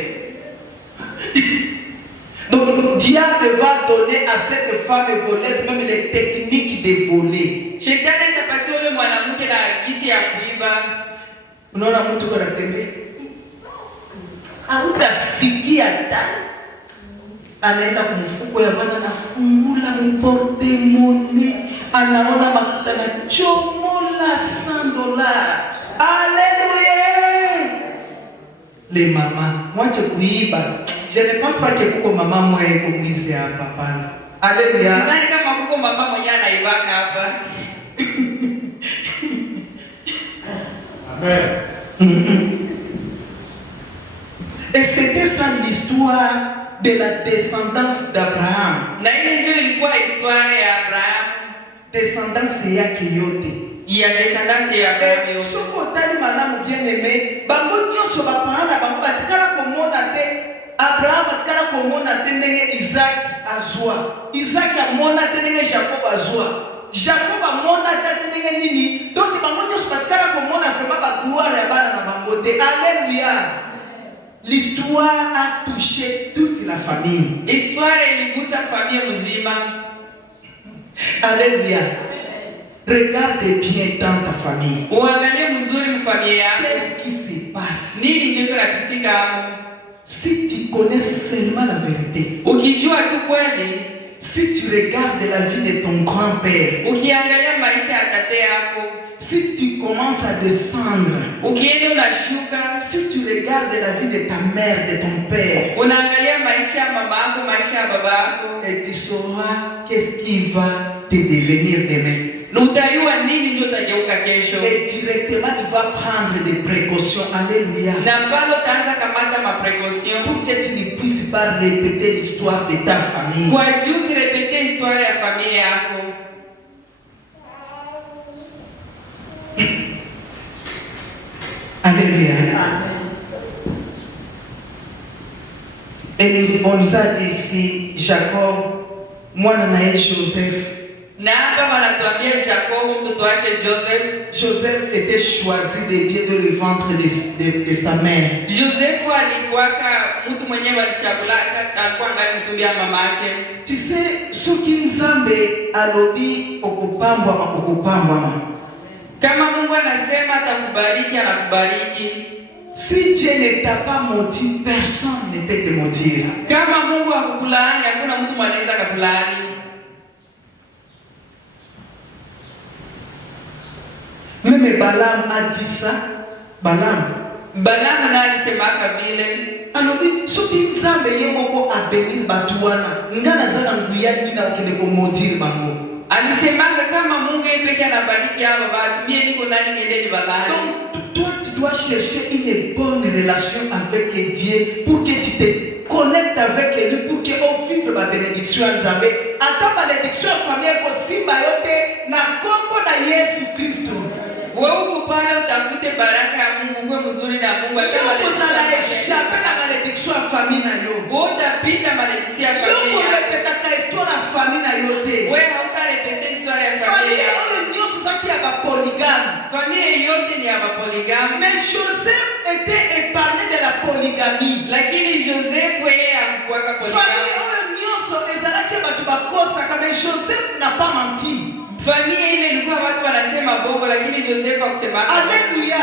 Donc, diable va donner à cette femme voleuse même les techniques de voler. Shetani atapatia yule mwanamke na gisi ya kuiba. Unaona mtu kwa tembea. Hautasikia hata. Anaenda kumfuko ya bwana anafungula mportemoni. Anaona makuta na chomola $100. Alléluia. Les mamans, mwache kuiba. Je ne pense pas que kuko mama mmoja yuko mwizi hapa hapana. Alléluia. Sidhani kama kuko mama mwenye anaibaka hapa. Amen. Et c'était ça l'histoire de la descendance d'Abraham. Na ile ndio ilikuwa historia ya Abraham. Descendance yake yote. ya descendance ya Abraham. Soko tali malamu bien aimé, bango nyoso ba parana bango batikala komona te Abraham atikala komona te ndenge Isaac azwa. Isaac amona te ndenge Jacob azwa. Jacob amona te ndenge nini? Donc bango nyoso batikala komona vraiment ba gloire ya bana na bango te. Alléluia. L'histoire a touché toute la famille. L'histoire iligusa familia mzima. Alléluia. Regarde bien dans ta famille. Uangalie mzuri mfamilia yako. Qu'est-ce qui se passe? Nini njoo kinapitika hapo? Si tu connais seulement la vérité. Ukijua tu kweli, si tu regardes la vie de ton grand-père. Ukiangalia maisha ya tate yako. Si tu commences à descendre. Ukienda unashuka. Si tu regardes la vie de ta mère, de ton père. Unaangalia maisha ya mama yako, maisha ya baba yako. Et tu sauras qu'est-ce qui va te devenir demain. Utayua nini ndio utageuka kesho. Et directement tu vas prendre des précautions. Alléluia. Na pale utaanza kamata ma précautions pour que tu ne puisses pas répéter l'histoire de ta famille. Kwa juste répéter l'histoire ya familia yako. Alléluia. Et on nous a dit ici Jacob, moi nanae Joseph. Na hapa wanatuambia Jacob mtoto wake Joseph. Joseph était choisi de Dieu de le ventre de sa mère. Joseph alikuwa mtu mwenyewe alichagulaka, alikuwa ngali mtumbia mama yake. Tu sais, soki Nzambe alobi okupambwa makukupambwa. Kama Mungu anasema atakubariki, anakubariki. Si Dieu ne t'a pas maudit, personne ne peut te maudire. Kama Mungu hakukulaani, hakuna mtu anaweza kukulaani. Même Balaam a dit ça. Balaam na alisemaka vile. Alobi soki Nzambe ye moko abeni batu wana ngana zana nguya ina okende komodiri bango. Alisemaka kama Mungu yeye pekee anabariki hao watu, mimi niko nani niende nibalaani. Donc toi tu dois chercher une bonne relation avec Dieu pour que tu te connectes avec lui, pour que on vive la bénédiction Nzambe. Ata malédiction famille ko simba yote na kombo na Yesu Kristo. Wewe uko pale utafute baraka ya Mungu, uwe mzuri na Mungu atama échapper na malédiction ya famille na yo. Wewe utapita malédiction ya famille. Yo répéter ta histoire ya famille na yo te. Wewe hautarepete histoire ya famille. Famille yo saki ya ba polygame. Famille yote ni ya ba polygame. Mais Joseph était épargné de la polygamie. Lakini Joseph yeye hakuwa polygame. Famille yo so ezalaki batu bakosa kama Joseph n'a pas menti. Famille ile ilikuwa watu wanasema bongo, lakini Joseph hakusema. Alléluia.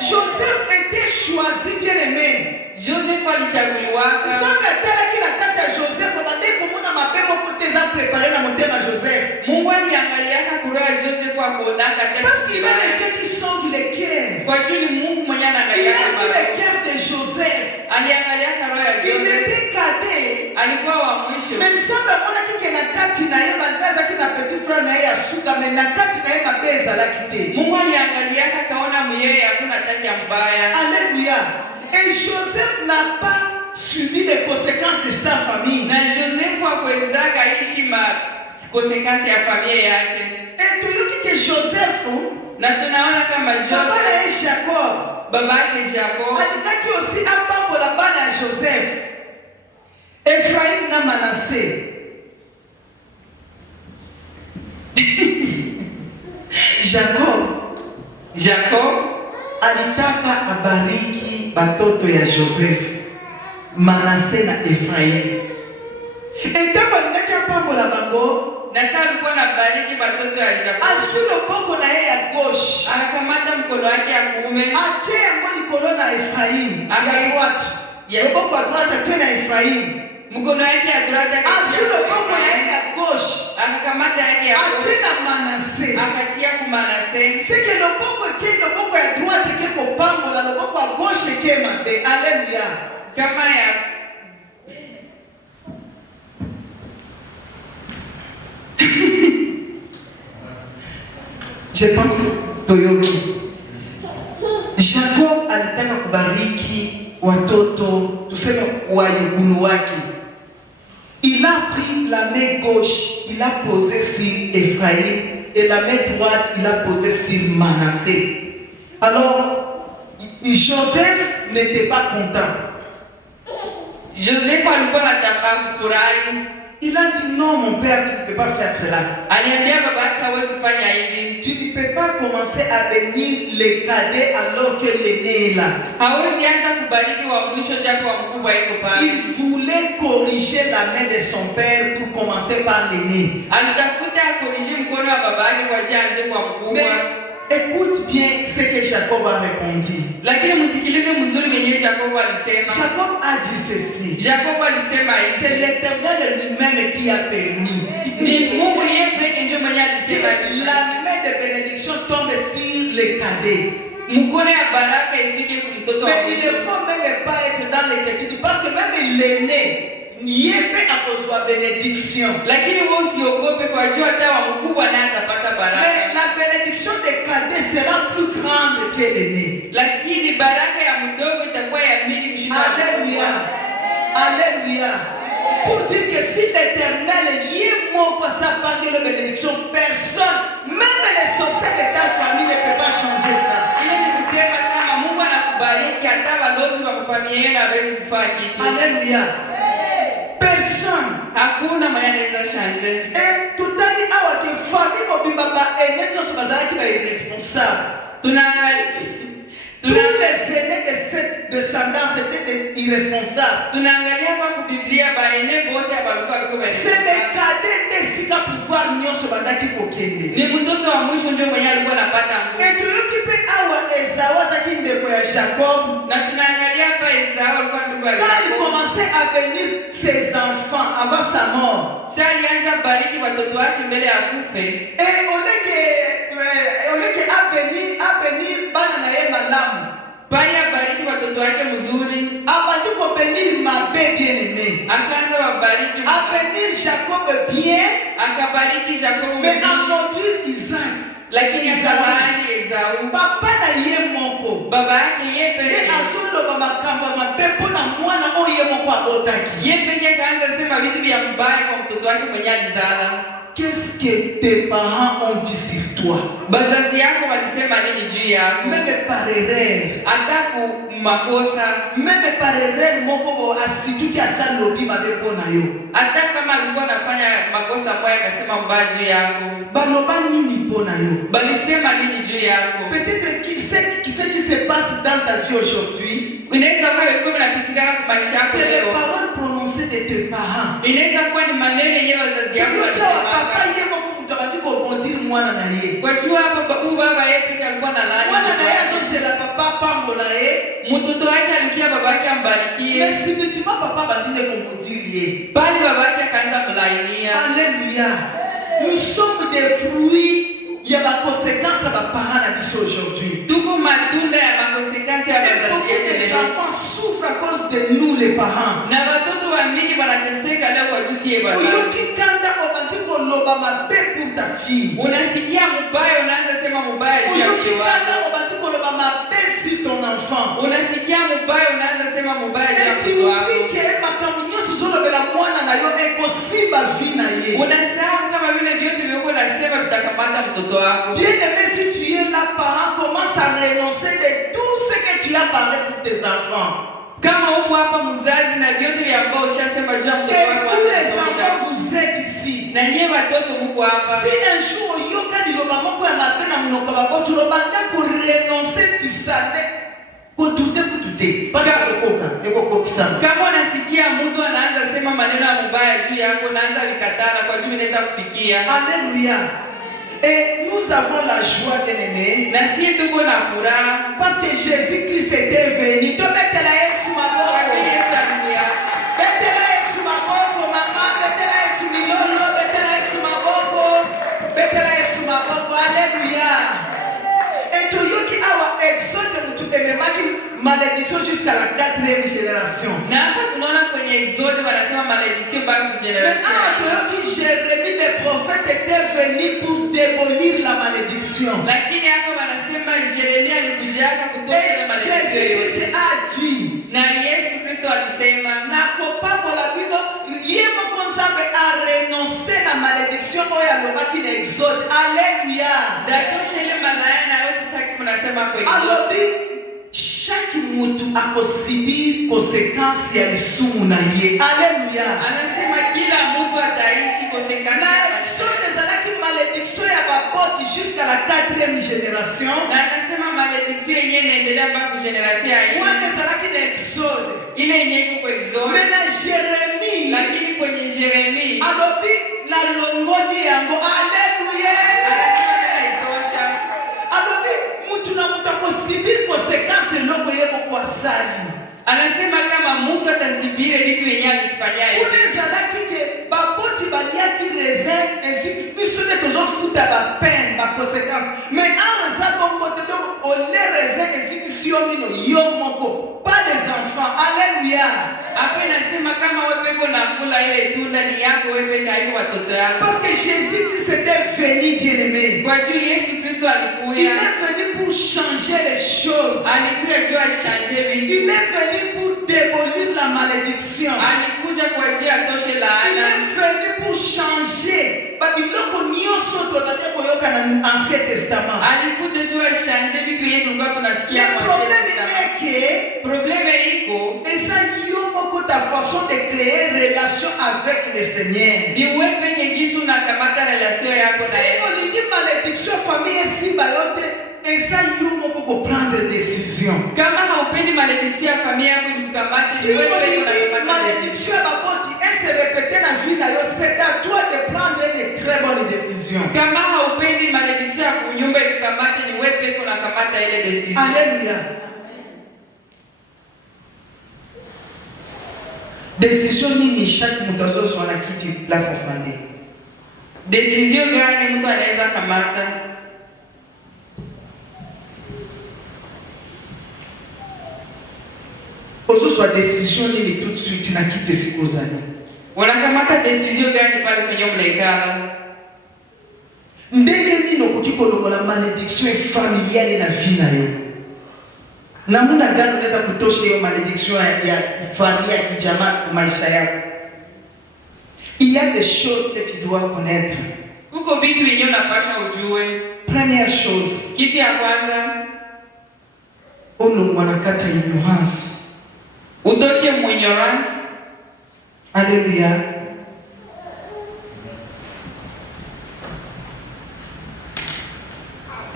Joseph était choisi, bien aimé. Joseph alichaguliwa. Sanga tala kila kati ya Joseph bande komona mapemo poteza préparer na motema Joseph. Mungu aliangaliaka kuroa Joseph akaonaka tena. Parce qu'il a les yeux qui sonde les cœurs. Kwa juu ni Mungu mwenye anaangalia kama. Il a vu le cœur de Joseph. Aliangaliaka roho ya Joseph. Il était cadet. Alikuwa wa mwisho. Mais sanga mona kike na kati na yeye malaza kina petit frère na yeye asuka mais na kati na yeye mabeza la kite. Mungu aliangaliaka kaona myeye hakuna taki ya mbaya. Alléluia. Et Joseph n'a pas subi les conséquences de sa famille. Na Joseph hakuwezaka ishi ma conséquences ya familia yake. Et tu yoki que Joseph na tunaona kama Joseph baba na Jacob baba yake Jacob alikaki aussi apambo la bana ya Joseph Ephraim na Manasseh. Jacob alitaka abariki batoto ya Joseph Manasseh na Ephraim. Etamba alikaki apambo la bango na sasa alikuwa anabariki batoto ya Jacob. Asui loboko na yeye ya gauche. Akakamata mkono wake ya kuume. Atie yango likolo na Ephraim. Ya droite. Loboko ya droite atie na Ephraim. Mkono wake ya droite asui loboko na yeye ya gauche. Akakamata yake ya kuume. Atie na Manasseh. Akatia ku Manasseh. C'est que loboko ke loboko ya droite ke kopambola loboko ya gauche ke mate. Alléluia. Kama ya je pense Toyoki. Jacob alitaka kubariki watoto tuseme wayugulu wake. Il a pris la main gauche, il a posé sur Ephraim et la main droite, il a posé sur Manassé. Alors, Joseph n'était pas content. Joseph alikuwa anataka kufurahi. Il a dit non, mon père, tu ne peux pas faire cela. Aliambia babake hawezi fanya hivi. Tu ne peux pas commencer à bénir les cadets alors que l'aîné est là. Hawezi anza kubariki wa mwisho japo wa mkubwa yuko pale. Il voulait corriger la main de son père pour commencer par l'aîné. Alitafuta akorije mkono wa babake kwa njia anze kwa mkubwa. Mais écoute bien ce que Jacob a répondu. Lakini msikilize mzuri mwenye Jacob alisema. Jacob a dit ceci. Jacob alisema C'est l'Éternel lui-même qui a permis. Ni Mungu yeye pekee ndiye mwenye alisema. La main de bénédiction tombe sur les cadets. Mkono ya baraka ifike kwa mtoto wa Mais il mwisho. ne faut même pas être dans l'inquiétude parce que même l'aîné yeye akoswa bénédiction. Lakini wewe usiogope kwa jua hata wa mkubwa naye atapata baraka. Mais la bénédiction des cadets sera plus grande que l'aîné. Lakini baraka ya mdogo itakuwa ya mingi kushinda. Alléluia. Alléluia. Pour dire que si l'Éternel y est mort pour sa la bénédiction, personne, même les sorciers de ta famille ne peut pas changer ça. Ile ni kusema kama Mungu anakubariki hata balozi wa familia yenu hawezi kufanya kitu. Alléluia. Personne. Hakuna mwenye anaweza changer. Et tout à dit awa que famille mobimba ba ene nyoso bazala ki ba irresponsable. Tous les aînés de cette descendance étaient des irresponsables. Tunaangalia kwa Biblia baene bote abalikuwa biko. C'est les cadets de sika pouvoir nyoso bandaki kokende. Ni mtoto wa mwisho ndio mwenye alikuwa anapata nguvu. Et tu occupé awa Esau zaki ndeko ya Jacob. Na tunaangalia kwa Esau alikuwa ndugu wa Quand il Jacob. commençait à bénir ses enfants avant sa mort. Sasa alianza bariki watoto wake mbele ya kufe. Et au lieu que à bénir bana na ye malamu. Bali abariki watoto wake mzuri. Abati ko bénir ma bien aimé. Akaanza wabariki. A bénir Jacob bien. Akabariki Jacob. Mais à maudire Isaac. Lakini akalani Esau. Papa na ye moko. Baba yake yeye Et pekee. azoloba makambo mapepo na mwana oye moko abotaki. Yeye pekee kaanza sema vitu vya mbaya kwa mtoto wake mwenye alizala. Qu'est-ce que tes parents ont dit sur toi? Bazazi yako walisema nini juu yako? Même par erreur. Hata makosa. Même par erreur moko bo asituki asalobi mabepo na yo. Hata kama alikuwa anafanya makosa moja akasema mbaya juu yako. Baloba nini pona yo? Balisema nini juu yako? Peut-être qui se passe dans ta vie aujourd'hui. Inaweza kuwa ilikuwa inapitikana kwa maisha yako C'est les leo. paroles prononcées de tes parents. Inaweza kuwa ni maneno yenyewe wazazi yako walisema. Papa ye moko kutabati ko bondir mwana na ye. Kwa jua hapa baba yeye pekee alikuwa na laana. Mwana na ye azosela papa pambola ye. Mtoto wake alikia babake ambarikie. Mais si bitima papa batinde ko bondir ye. Bali babake akaanza mlainia. Alléluia. Nous sommes des fruits. Il y a la conséquence à ma parole à biso aujourd'hui. Tuko matunda ya makonsekansi ya Et wazazi beaucoup yetu des leo. enfants souffrent à cause de nous les parents. Na watoto wa mingi wanateseka leo kwa jinsi ya wazazi. Uyoki kanda obandiko loba mabe pour ta fille. Unasikia mbaya unaanza sema mbaya juu ya Uyoki mke kanda wako. obandiko loba mabe sur ton enfant. Unasikia mbaya unaanza sema mbaya juu ya Et tu mtoto wako. oublies que makambo nyoso zolobela mwana na yo ekosimba vie na ye. Unasahau kama vile vyote vyote unasema vitakamata mtoto wako. Bien aimé, si tu es là, parent, commence à renoncer de tout ce que tu as parlé pour tes enfants. Kama uko hapa mzazi na vyote vya ambao ushasema juu ya mtoto Et wako. vous les enfants, vous êtes ici. Na nyie watoto mko hapa. Si un jour yoka liloba moko ya mabe na munoko bako tulobanda ko renoncer sur ça, ko douter pour douter. Parce que ekokokisa. Kama unasikia mtu anaanza sema maneno ya mbaya juu yako, naanza vikatana kwa juu inaweza kufikia. Alléluia. Et nous avons la joie, bien-aimés. Na si tuko na furaha Parce que Jésus-Christ était venu. To betela Yesu maboko. kwa Yesu alimia. Betela Yesu maboko, mama. Betela Yesu milolo. Betela Yesu maboko. Betela Yesu maboko. Alléluia. Et tu yoki awa exode mutu ememaki malédiction jusqu'à la 4e génération. Na hapa tunaona kwenye Exode wanasema malediction mpaka Mais kujeneration. ah, tu yoki Jérémie le prophète était venu pour démolir la malédiction. Lakini hapa wanasema Yeremia alikujiaka kutosha na Et malediction yote. Jésus-Christ a dit. Na Yesu Kristo alisema Na kopabola bino yemo konzabe a renoncer na na malédiction oya lobaki na Exode. Alléluia. Datosha ile malaana yote sasa tunasema kwa Exode. Alobi chaque mutu akosibiri konsekansi ya lisumu na ye. Alléluia. Anasema kila mtu ataishi konsekansi Na ya Exode ezalaki malédiction ya baboti jusqu'à la 4e génération. na anasema malédiction yenyewe inaendelea mpaka generation ya nne. Wana ezalaki na Exode. Ile yenyewe iko kwa Exode. Mais na Jérémie, Lakini kwenye Yeremia alobi na longoli yango. Alléluia. haitosha. Alobi mutu na mutu akosibiri konsekansi eloko yeko kwa sali. Anasema kama mtu atasibire vitu yenyewe alifanya yeye. Kuna ezalaki ke baboti baliaki raisin ainsi biso nde tozofuta bapeine bakonsekansi. Mais awa eza bongo te donc ole raisin ainsi yo mino yo moko pas les enfants. Alléluia. Hapo inasema kama wewe peko na kula ile tunda ni yako wewe peke yako watoto yako. Parce que Jésus-Christ était venu, bien-aimé. Kwa juu Yesu Kristo Il alikuja. est venu pour changer les choses. Alikuja juu achange vitu. Il est venu pour démolir la malédiction. Alikuja kwa juu atoshe Il laana. est venu pour changer. Babiloko nyonso tozali koyoka na Ancien Testament. Alikuja juu achange vitu yetu tulikuwa tunasikia Le kwa problème Testament. est que Probleme iko et ça yo moko ta façon de créer relation avec le Seigneur. ni wewe penye gisu na kamata relation yako na Si Yesu. on dit malédiction famille simba yote et ça yo moko ko prendre décision. Kama haupendi malédiction ya familia yako ni kukamata Si ni on wewe dit penye unakamata. malédiction à baboti et se répéter dans vie na yo, c'est à toi de prendre une très bonne décision. Kama haupendi malédiction ya kunyumba ikukamate ni wewe peke unakamata ile decision. Alléluia. Décision nini chaque mtu azozwa na kiti place ya famille. Decision gani mtu anaweza kamata? Ozozwa décision nini tout de suite na kiti siku zani. Unakamata decision gani pale kwenye mnaikala? Ndenge nini okoki kolongola malédiction familiale na vie na yo. Namuna gani unaweza kutosha hiyo malédiction ya familia ya kijamaa kwa maisha yako. Il y a des choses que tu dois connaître. Huko vitu yenyewe unapasha ujue. Première chose, Kitu ya kwanza, olongwa na kata ignorance. utoke ignorance. Alléluia.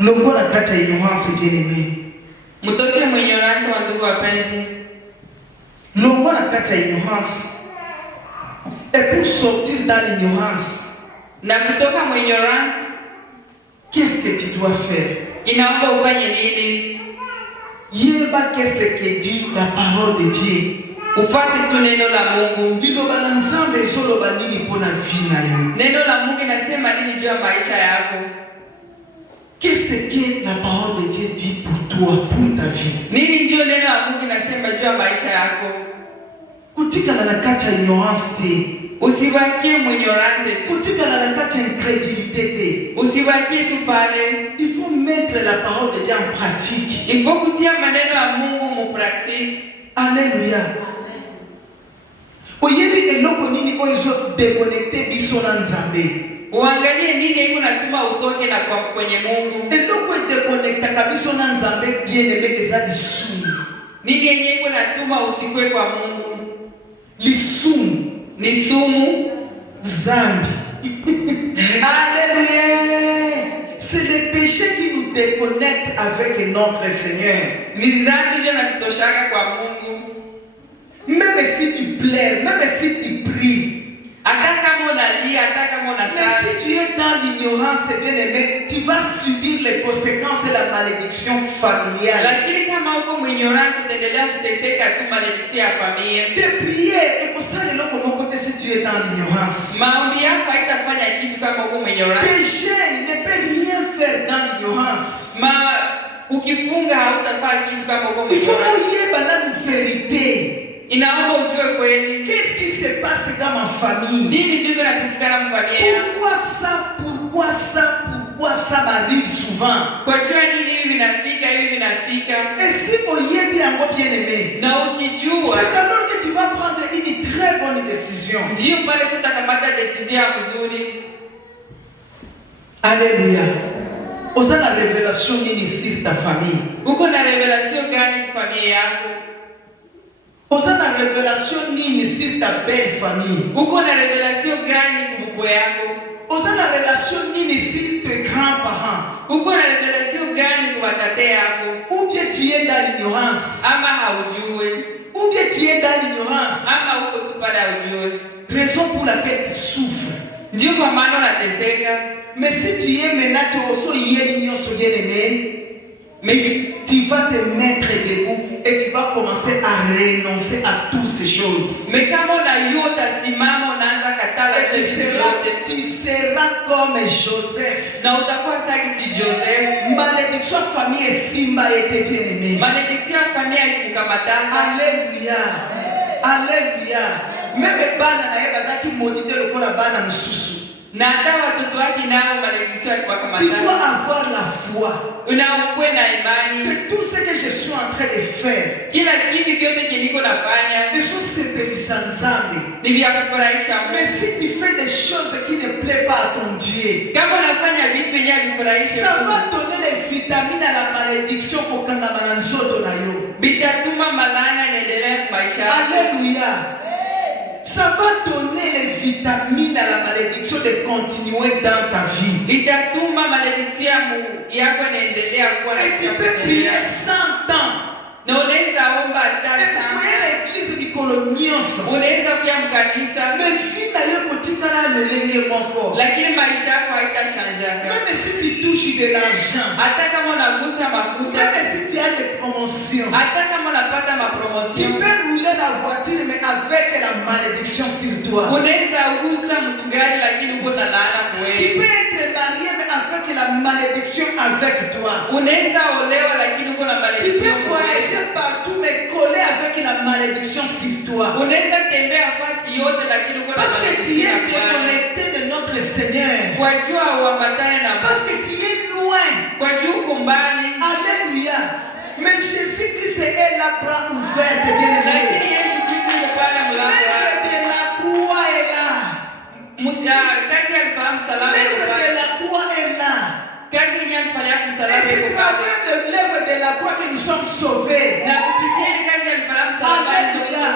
Longo na kata ignorance bien-aimé. Mtoke ignorance wa ndugu wapenzi. Longo na kata ignorance. Et pour sortir dans l'ignorance, Na kutoka ignorance qu'est-ce que tu dois faire? inaomba ufanye nini? Yeba qu'est-ce que dit la parole de Dieu. Ufuate tu neno la Mungu. Liloba na nzambe ezoloba nini mpona vie na yo? Neno la Mungu inasema nini juu ya maisha yako? Qu'est-ce que la parole de Dieu dit pour toi, pour ta vie? Nini ndio neno la Mungu inasema juu ya maisha yako? Kutikana na kati ya ignorance te. Usibakie ignorance. Kutikana na kati ya incrédulité te. Usibakie tu pale. Il faut mettre la parole de Dieu en pratique. Il faut kutia maneno ya Mungu mu pratique. Alléluia. Oyebi eloko nini oizo déconnecter biso na nzambe. Uangalie nini iko natuma utoke na kwa kwenye Mungu. Eloko déconnecter kabiso na nzambe bien-aimé eza lisumu. Nini yenye iko natuma usikwe kwa Mungu? Lisumu Ni sumu. zambi. Alléluia. C'est le péché qui nous déconnecte avec notre Seigneur. Ni dhambi ndio natutoshaka kwa Mungu. Même si tu pleures, même si tu pries, Hata kama unalia, hata kama mais unasali. si tu es dans l'ignorance, bien-aimé, tu vas subir les conséquences de la malédiction familiale. Lakini kama uko ignorance utaendelea kuteseka tu malédiction ya familia. Tes prières, et pour ça, les locaux, mon côté, si tu es dans l'ignorance. Maombi yako haitafanya kitu kama uko ignorance. Tes jeûnes ne peuvent rien faire dans l'ignorance. Ukifunga hautafanya kitu kama uko Il faut ignorance. oublier la vérité. Inaomba ujue kweli. Qu'est-ce qui se passe dans ma famille? Nini juu inapitikana mfamilia yako? Pourquoi ça m'arrive souvent? Kwa jua nini hivi vinafika? Et si on y est bien aimé, Na ukijua c'est alors que tu vas prendre une très bonne décision. Ndio pale sasa utakamata decision ya mzuri. Alléluia. Vous avez la révélation nini sur ta famille? Uko na revelation gani kwa familia yako? Vous avez la révélation nini sur ta belle famille? Uko na revelation gani kwa baba yako? Vous avez la relation nini sur tes grands-parents? Uko na revelation gani kwa tate yako? Ou bien tu es dans l'ignorance? Ama haujui. Ou bien tu es dans l'ignorance? Ama uko tu pale haujui. Raison pour laquelle tu souffres. Ndio kwa maana unateseka. Mais si tu es maintenant, tu es l'union bien-aimé, mais tu vas te mettre debout et tu vas commencer à renoncer à toutes ces choses. Mais kama unayota simama unaanza katala Et tu seras comme Joseph. na utakuwa saki si Joseph. Malédiction famille et Simba était bien-aimé. Malédiction ya familia ikukamatanga. Alléluia. Alléluia. Même bana na yeba zaki maudite lokola bana mususu. Na hata watoto wake nao malédiction ya Tu kukamatanga. dois avoir la foi. Unakuwa na imani. Que tout ce que je suis en train de faire, Kila kitu kyote kiniko nafanya des choses sepelisa nzambe. ni vya kufurahisha Mais Mungu. si tu fais des choses qui ne plaisent pas à ton Dieu, Kama unafanya vitu vyenye havifurahishi ça Mungu, va donner les vitamines à la malédiction pour quand la nzoto na yo. vitatuma malana inaendelea kwa maisha yako. Alléluia. Ça va donner les vitamines à la malédiction de continuer dans ta vie. Itatuma malédiction yako inaendelea kuwa na Et tu peux prier 100 ans. na unaweza omba hata Et sana. prier l'église du colonioso. Unaweza kuja mkanisa Mais vie na yo kotika na melenge moko. lakini maisha yako haitashanjaka. Même si tu touches de l'argent. Hata kama unagusa makuta, Même si tu as des promotions. hata kama unapata Tu mapromotion, peux rouler la voiture mais avec la malédiction sur toi. unaweza gusa mtu gari lakini uko na laana Tu kweli. peux être marié mais avec la malédiction avec toi. Unaweza olewa lakini uko na Tu malédiction peux kweli. voyager partout mais coller avec la malédiction sur toi. Unaweza tembea fasi yote lakini uko na Parce que tu malédiction es ya Bwana. déconnecté de notre Seigneur. Kwa jua uambatane na Parce que tu es loin. kwa jua uko mbali. Alléluia. Mais Jésus-Christ est la bras ouverte, bien Lakini aimé. Yesu Kristo yuko pale mlango wake. L'œuvre de la croix est là. Kazi alifahamu salama yuko L'œuvre de pale. la croix est là. Kazi yenyewe alifanya Et msalaba c'est yuko par pale. l'œuvre de la croix que nous sommes sauvés. Na kupitia ile kazi alifahamu msalaba Alléluia.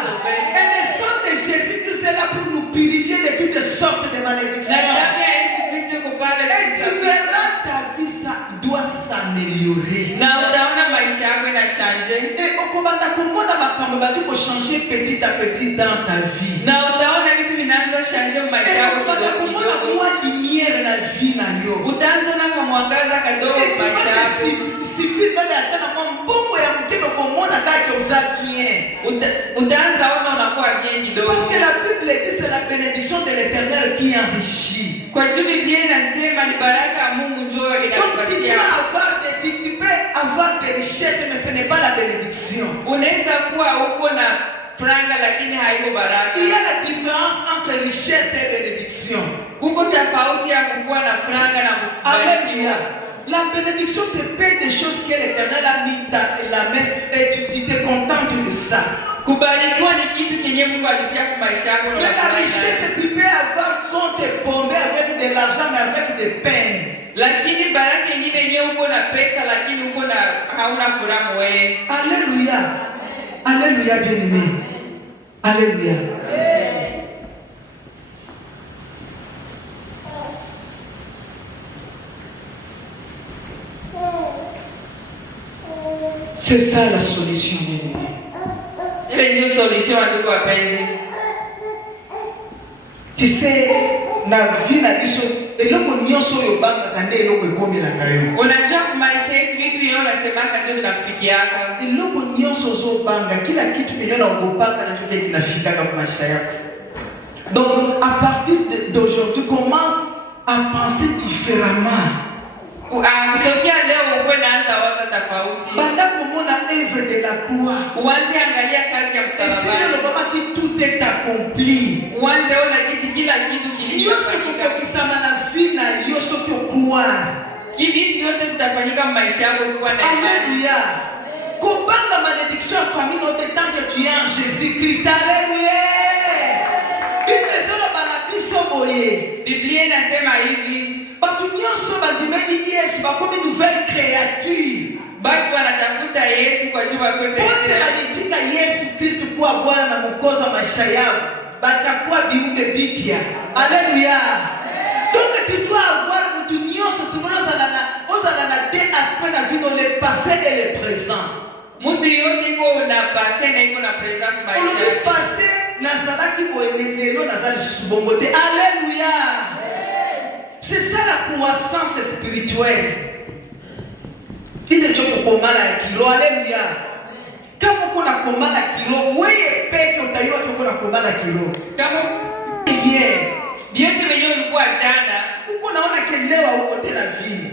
Et le sang de Jésus-Christ est là pour nous purifier de toutes sortes de na malédictions. damu ya Yesu Kristo yuko pale Et tu kusafisha. verras ta vie, ça doit s'améliorer. Na utaona maisha yako inashanje. Et okobanda komona makambo batu ko changer petit à petit dans ta vie. Na utaona vitu vinaanza shanje maisha Et yako okobanda kidogo komona kidogo. mwa lumière na vie na yo. Utaanza na kamwangaza kadogo Et tu maisha vas yako. suffire même à tana mwa mbongo ya mukebe komona kaka uza bien. Utaanza ona unakuwa bien kidogo. Parce que la Bible dit c'est la bénédiction de l'Éternel qui enrichit. Kwa juu Biblia inasema ni baraka ya Mungu njoo Donc tu inakupatia. peux avoir des richesses mais ce n'est pas la bénédiction. Unaweza kuwa uko na franga lakini haiko baraka. Il y a la différence entre richesse et bénédiction. Uko tofauti ya kuwa na franga na Alléluia. kubarikiwa. La bénédiction, c'est peu de choses que l'Éternel a mis dans la messe et tu te contentes de ça. Kubarikiwa ni kitu kenye Mungu alitia kwa maisha yako na Mais la unafurahi richesse, nayo. tu peux avoir compte bombé avec de l'argent, mais avec des peines. Lakini baraka nyingine yenyewe uko na pesa lakini uko na hauna furaha wewe. Alléluia. Alléluia, bien-aimé. Alléluia. C'est ça la solution, bien-aimé. Ile ndio solution ndugu wapenzi. Tu sais, na vie na biso eloko nyonso oyo obangaka nde eloko ekomelaka yo. Unajua kwa maisha yetu vitu vyenye unasemaka ndio vinakufikiaka. Eloko nyonso ozobanga, kila kitu kenye naogopaka na chote kinafikaka kwa maisha yako. Donc à partir d'aujourd'hui, commence à penser différemment. Kutokea leo uwe naanza waza tofauti. Banda komona œuvre de la croix. Uanze angalia kazi ya Et c'est msalaba. le moment qui tout est accompli. Uanze ona jinsi kila kitu Yoso kilishafanyika. kokokisama na vie na yoso kyokuwa. Vitu vyote vitafanyika maisha yako kuwa na imani. Alléluia. Kobanga malédiction en famille, tant que tu es en Jésus-Christ. Alléluia. boye. Biblia inasema hivi, Batu nyonso bandimeli Yesu bakomi nouvelle créature. batu wanatafuta Yesu kwa juu wakwe Wote Petro. balitika Yesu Kristo kuwa Bwana na Mwokozi wa maisha yao, batakuwa viumbe vipya. Alléluia. Donc tu dois avoir mutu nyonso sikoyo ozala na deux aspects na vie, le passé et le présent. Mtu yote iko na passé na iko na présent kwa maisha Le yake. passé nazalaki boye lelo nazali subongo te. Alléluia. C'est ça la croissance spirituelle. Il est déjà komala ya kilo. Alléluia. Kama uko na komala kilo, wewe peke utaiwa uko na komala kilo. Kama Yeah. vyote venyewe ulikuwa jana, Uko naona kelewa uko tena vile.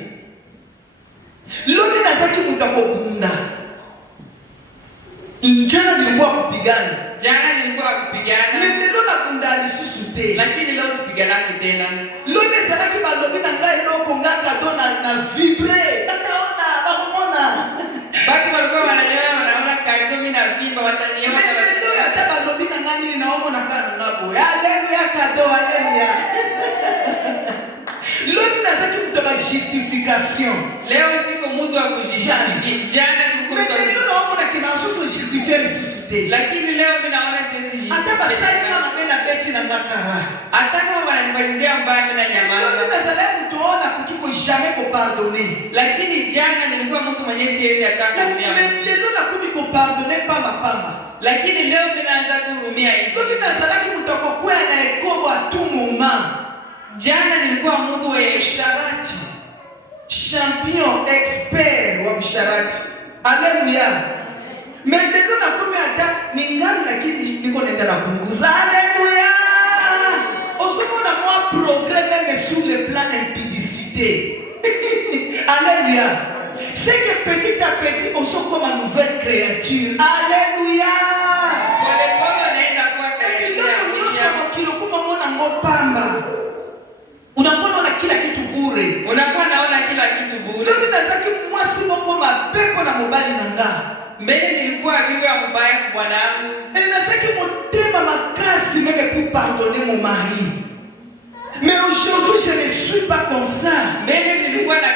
Lote nazaki mutakobunda. Njana nilikuwa kupigana. jana nilikuwa kupigana, Lelo na kunda lisusu te. lakini leo sipiganaki tena. Lote zalaki balobi na ngai loko ngaka dona na vibre. Nakaona bakomona. Batu walikuwa wananiona wanaona karibu mimi na vimba wataniona Lelo hata balobi na ngai nini naomba na kana ngabo. Haleluya kado, haleluya. Lote nazaki mtoka justification. leo siko mtu wa kujishikilia. Jana siko mtu wa Lelo naomba na kina susu justifier lisusu te. lakini leo mimi naona siwezi Hata basali jishikilia. kama bena beti na ngakara. Hata kama wananifanyizia mbaya mimi Lote nanyamaza. nazala mtuona kukiko jamais ko pardonner. Lakini jana nilikuwa mtu mwenye siwezi hata kuhurumia mtu. Lelo nakomi ko pardonner pamba. Lakini leo mimi naanza kuhurumia hivi. Lobi nazalaki mutakokuwa na ekobo a tout moment. Jana nilikuwa mtu wa Sharati. Champion expert wa msharati. Alléluia. Mais lelo nakomi hata ningali lakini niko nenda na punguza. Alléluia. Osomona moi progrès même sur le plan impudicité. Alléluia. C'est que petit à petit on se comme une nouvelle créature. Alléluia. pole pole naenda kwa Ekiloko nyonso mokilo kuma mona ngo pamba. Unaona na kila kitu bure. unakuwa naona kila kitu bure. Lobi nazaki mwasi moko mapepo na mobali na nga. Mbele nilikuwa bibi ya mbaya kwa bwanangu. Et nazaki motema makasi même pour pardonner mon mari. Mais aujourd'hui je ne suis pas comme ça. Mbele nilikuwa na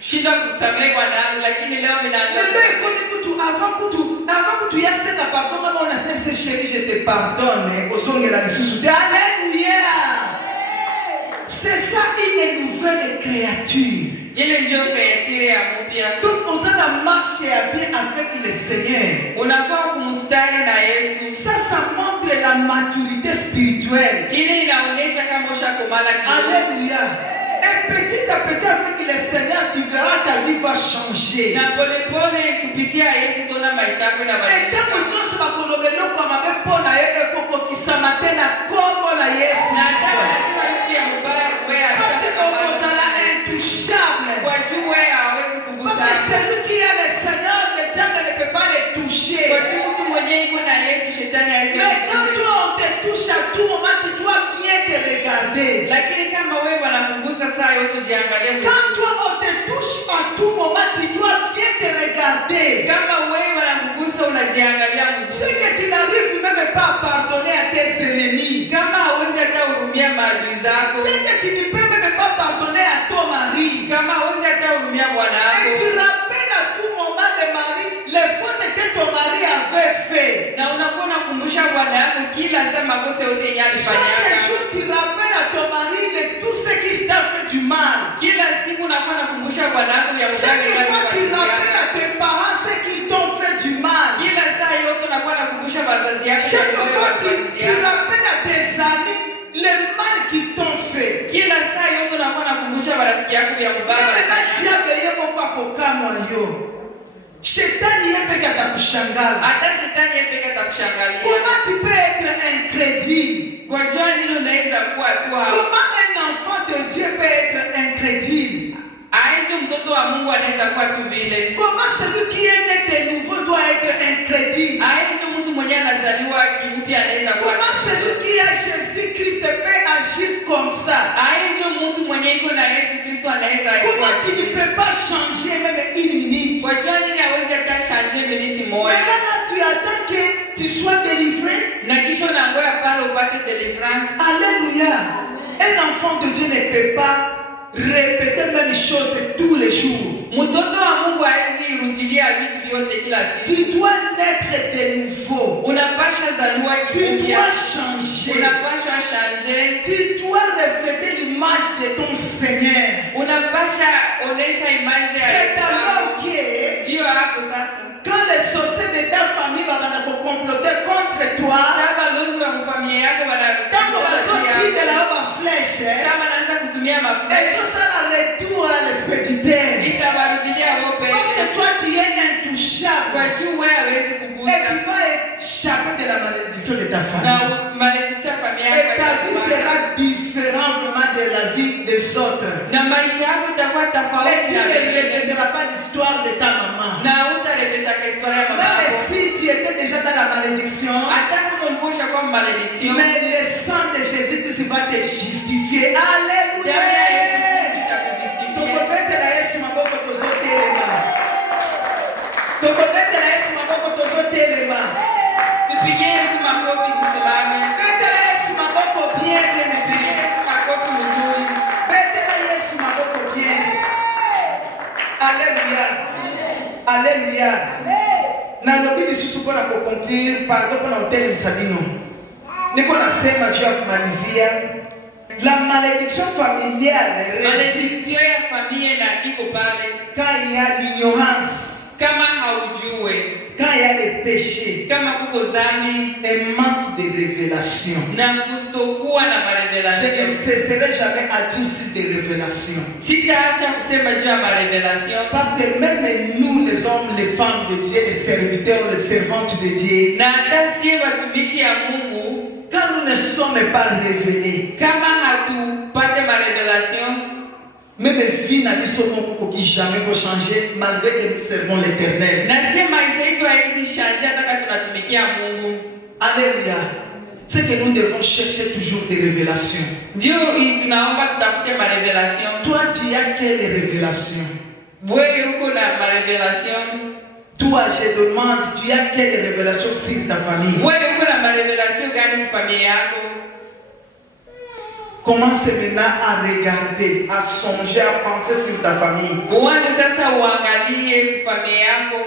shida kusamehe bwanangu, lakini leo mimi naanza. Lelo ekomi kutu avant kutu ya seka pardon kama unasema c'est chérie je te pardonne. Ozongela lisusu te. Alléluia. C'est ça une nouvelle créature. Ile ndio kreatire ya mpya. Donc on a marché à bien avec le Seigneur. Unakuwa kumstari na Yesu. Ça montre la maturité spirituelle. Ile inaonyesha kama ushakomala kidogo. Alléluia. Et petit à petit avec le Seigneur, tu verras ta vie va changer. Na pole pole kupitia Yesu tuna maisha yako na Et tant que Dieu se va kolobelo kwa mabepona yeke koko kisama tena kombo la Yesu. na hata wanasema kitu ya mbaya wewe Parce que hata on sera intouchable. kwa juu wewe hawezi Parce kugusa. que celui qui a le Seigneur, le diable ne peut pas le toucher. Kwa juu mtu mwenyewe iko na Yesu, shetani hawezi Mais quand kugusa. toi on te touche à tout moment, tu dois bien te regarder. Lakini kama wewe wanakugusa saa yote jiangalie. Quand toi on te touche à tout moment, tu dois bien te regarder. Kama wewe wanakugusa unajiangalia C'est vizuri. que tu n'arrives même pas à pardonner à tes ennemis. Kama hauwezi hata hurumia maadui zako. C'est que tu ne peux même pas pardonner à ton mari. Kama hauwezi hata hurumia bwana Et tu wako. rappelles à tout moment le mari, les fautes que ton mari avait fait. Na unakuwa unakumbusha bwana yako kila saa makosa yote yenye Chaque alifanya. jour, tu rappelles à ton mari tout ce qu'il t'a fait du mal. Kila siku unakuwa unakumbusha bwana yako ya Chaque ubaya fois, tu yako. rappelles à tes parents ce qu'ils t'ont fait du mal. Kila saa yote unakuwa unakumbusha wazazi yako Chaque ya fois, tu ubaya. rappelles à tes amis le mal qu'ils t'ont fait. Kila saa yote unakuwa unakumbusha marafiki yako ya ubaya. Même la diable yemo kwa kokamwa yo. Shetani yepeke atakushangala. Hata shetani yeye pekee atakushangalia. Comment tu peux être incrédule? Kwa jua nini unaweza kuwa tu hapo? Comment un enfant de Dieu peut être incrédule? Aje mtoto wa Mungu anaweza kuwa tu vile. Comment celui qui est né de nouveau doit être incrédule? Aje mtu mwenye anazaliwa kimpya anaweza kuwa. Comment celui qui a Jésus-Christ peut agir comme ça? Aje mtu mwenye iko na Yesu Kristo anaweza kuwa. Comment tu ne peux pas changer même une minute? Kwa jua nini hawezi hata changer minute moja. Maintenant tu attends que tu sois délivré. Na kisha unangoja pale upate deliverance. Alléluia. Un enfant de Dieu ne peut pas répéter même chose tous les jours. Mtoto wa Mungu hawezi rudilia vitu vyote kila siku. Tu dois naître de nouveau. Unapasha zaliwa Tu kipya. dois changer. Unapasha changer. Tu dois refléter l'image de ton Seigneur. Unapasha onesha image ya C'est Yesu. alors que Ndio hapo sasa. quand les sorciers de ta famille vont comploter contre toi, Sasa lozi wa familia yako quand on va sortir de là ma flèche, kama naanza kutumia et mafuta. ça sera retour à l'expéditeur. Itawarudilia wope. Parce que toi tu es intouchable. Kwa juu wewe hawezi Et kugusa. tu vas échapper de la malédiction de ta famille. Na malédiction ya familia Et yako. ta vie sera différente vraiment de la vie des autres. Na maisha yako itakuwa Et tofauti tu na ne wengine. répéteras pas l'histoire de ta maman. Na utarepeta ka historia ya mama Même yako. si tu étais déjà dans la malédiction, Hata kama ulikuwa kwa malédiction. mais le sang de Jésus-Christ va te justifier. Alléluia. Damu ya Yesu Kristo itakujustifia. Tokobetela Yesu maboko tozotelema. Tokobetela Yesu maboko tozotelema. Tupigie Yesu makofi tusimame. Betela Yesu maboko bien bien Tupigie bien. Yesu makofi mzuri. Betela Yesu maboko bien. Alléluia. Alléluia. Nalobi lisusu mpona kuconclure pardon mpona kutelemisa bino. Niko nasema juu ya kumalizia. La malédiction familiale résiste Malédiction ya familia na iko pale. quand il y a l'ignorance, Kama haujue, quand il y a le péché, kama kuko zambi un manque de révélation. na kustokuwa na Je ne marevelation. cesserai jamais à dire sur des révélations. Sitaacha kusema juu ya marevelation. Parce que même nous, les hommes, les femmes de Dieu, les serviteurs, les servantes de Dieu, Na hata sie watumishi ya Mungu, quand nous ne sommes pas révélés, kama hatupate marevelation, même vie n'a qui jamais va changer malgré que nous servons l'Éternel. na sie maisha yetu haizi shanje hata kama tunatumikia Mungu. Alléluia. C'est que nous devons chercher toujours des révélations. Ndio tunaomba tutafute marevelation. Toi, tu as quelle révélation? Wewe uko na marevelation. Toi, je demande, tu as quelle révélation sur ta famille? Wewe uko na marevelation gani kwa familia yako? Commence maintenant à regarder, à songer, à penser sur ta famille. Uanze sasa uangalie kwa familia yako.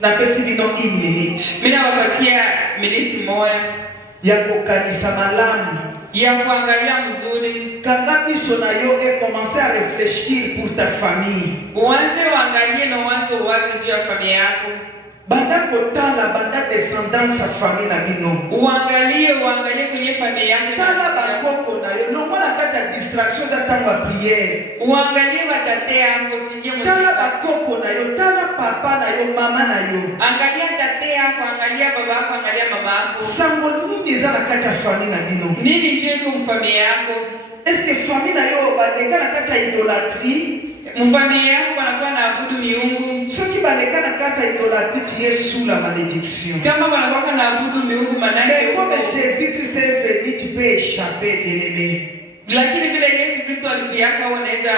Napesi bino une minute. Mimi nawapatia minute moja Ya kokanisa malamu. ya kuangalia mzuri. Kanga biso na yo et commencer à réfléchir pour ta famille. Uanze uangalie na uanze uwaze juu ya familia yako. Banda kotala, banda descendance sa famille na bino. Uangalie kwenye familia yako. Tala bakoko na yo. Non la kati ya distraction za tango ya prière. Uangalie watate yako usiingie Tala bakoko na yo, tala papa na yo, mama na yo. Angalia tate yako, angalia baba yako, angalia mama yako. Sango nini eza na kati ya famille na bino? Nini njoo iko mfamilia yako? Est-ce que famille na yo baleka na kati ya idolâtrie? Mfamilia yako wanakuwa naabudu miungu. Soki baleka na kati ya idolâtrie, tu es sous la malédiction. Kama wanakuwa naabudu miungu manake. Mais comme Jésus-Christ est venu, tu peux échapper, bien-aimé. Lakini vile Yesu Kristo alikuja unaweza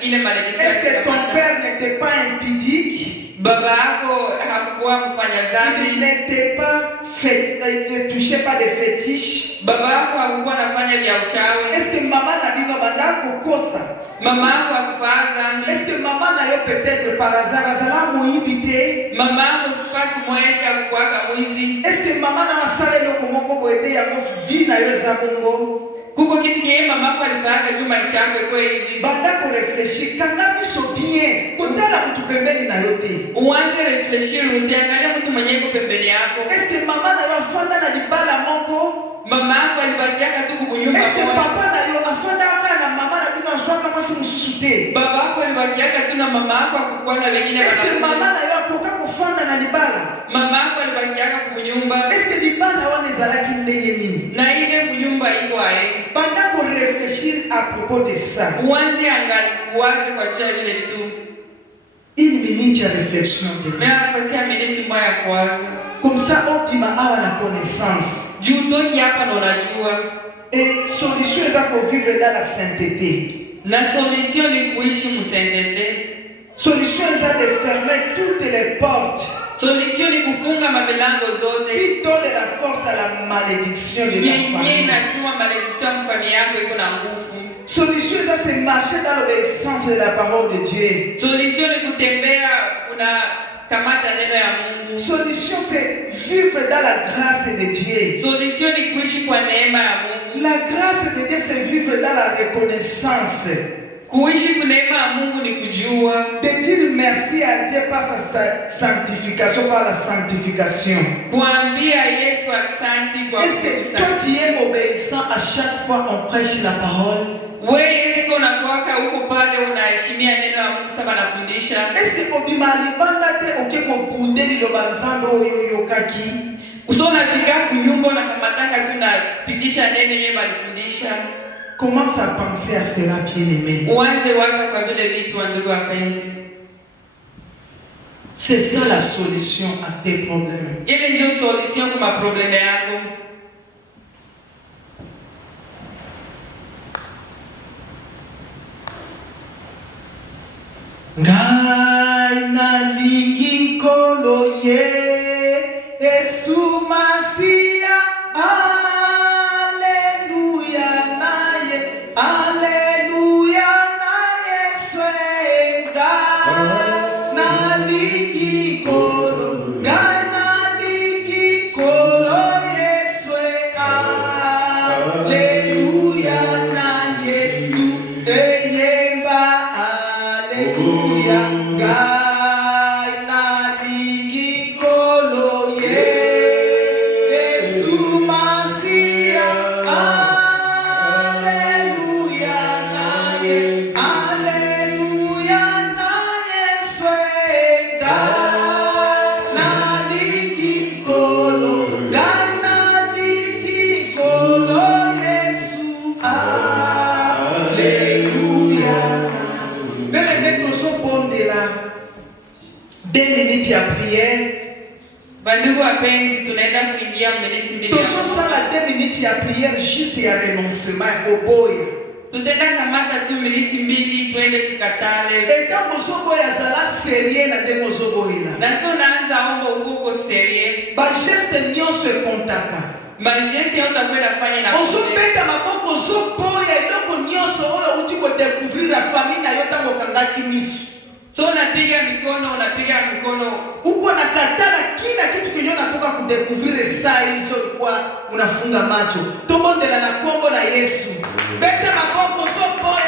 ile malédiction. Est-ce que ton père n'était pas impudique? Baba yako hakuwa mfanya Il dhambi. n'était pas il ne touchait pas des fétiches. Baba yako hakuwa anafanya vya uchawi. Est-ce que maman na bino banda kokosa? Mama yako hakufanya dhambi. Est-ce que maman na yo peut-être par hasard azala moyibité? Mama yako sipasi mwezi hakuwa mwizi. Est-ce que maman na wasale loko moko boete ya vie na yo za bongo? Kuko kitu kile mama yako alifanya juu maisha yako iko hivi. Banda ko réfléchir kanga biso bien kotala mtu pembeni na yo te. Uanze réfléchir usiangalie mtu mwenye yuko pembeni yako. Est-ce que maman na yo afanda na libala moko? Mama yako alibakiaka tu kunyumba. Est-ce que papa na yo afanda aka na mama na bino azwaka mwasi mususu te? Baba yako alibakiaka tu na mama yako akukuwa na wengine Est-ce que wanakuja. mama na yo akoka kofanda na libala? Mama yako alibakiaka kunyumba. Est-ce que libala wana ezalaki ndenge nini? Na ile kunyumba iko hai. Pendant qu'on réfléchit à propos de ça, Uanze uanze kwa njia vile tu. une minute de réflexion. Na kupatia minute moja ya kwanza. Comme ça, on dit awa na connaissance. Juu toki hapa ndo unajua. Et solution est pour vivre dans la sainteté. Na solution ni kuishi msendete. Solution est de fermer toutes les portes Solution ni kufunga mamilango zote qui donnent la force à la malédiction de la famille. Solution, ça c'est marcher dans l'obéissance de la parole de Dieu. Solution, c'est vivre dans la grâce de Dieu. La grâce de Dieu, c'est vivre dans la reconnaissance. De dire merci à Dieu par sa sanctification, par la sanctification. Est-ce que toi tu es obéissant à chaque fois on prêche la parole? Est-ce que obimali banda te oke ko bundeli lo banzambe oyo yokaki? Commence à penser à cela, bien-aimé. C'est ça la solution à tes problèmes. Ngai nalingi nkolo ye Yesu Masia. Alleluia naye, alleluia naye swenga. Nalingi nkolo, ngai nalingi nkolo yeswenga. Alleluia na Yesu enyemba. Alleluia, ngai nalingi nkolo ye Yesu Masia. Alleluia naye, alleluia naye swenga. Nalingi nkolo, ngai nalingi nkolo Yesu. Alleluia. Des minutes à prière. Toujours ça la 2 minutes à prière juste à renoncement au boy. Et quand vous boya zala sérieux la démozo boila. Ba geste nyonso kontaka. Ozobeta maboko zoboya eloko nyonso oyo uti ko découvrir la famille na yo tango kangaki misu. Unapiga mikono. Uko nakatala kila kitu kinyo napoka kudécouvrir saa hizo kwa unafunga macho. Tobondela na kombo na Yesu. Beta maboko zoboya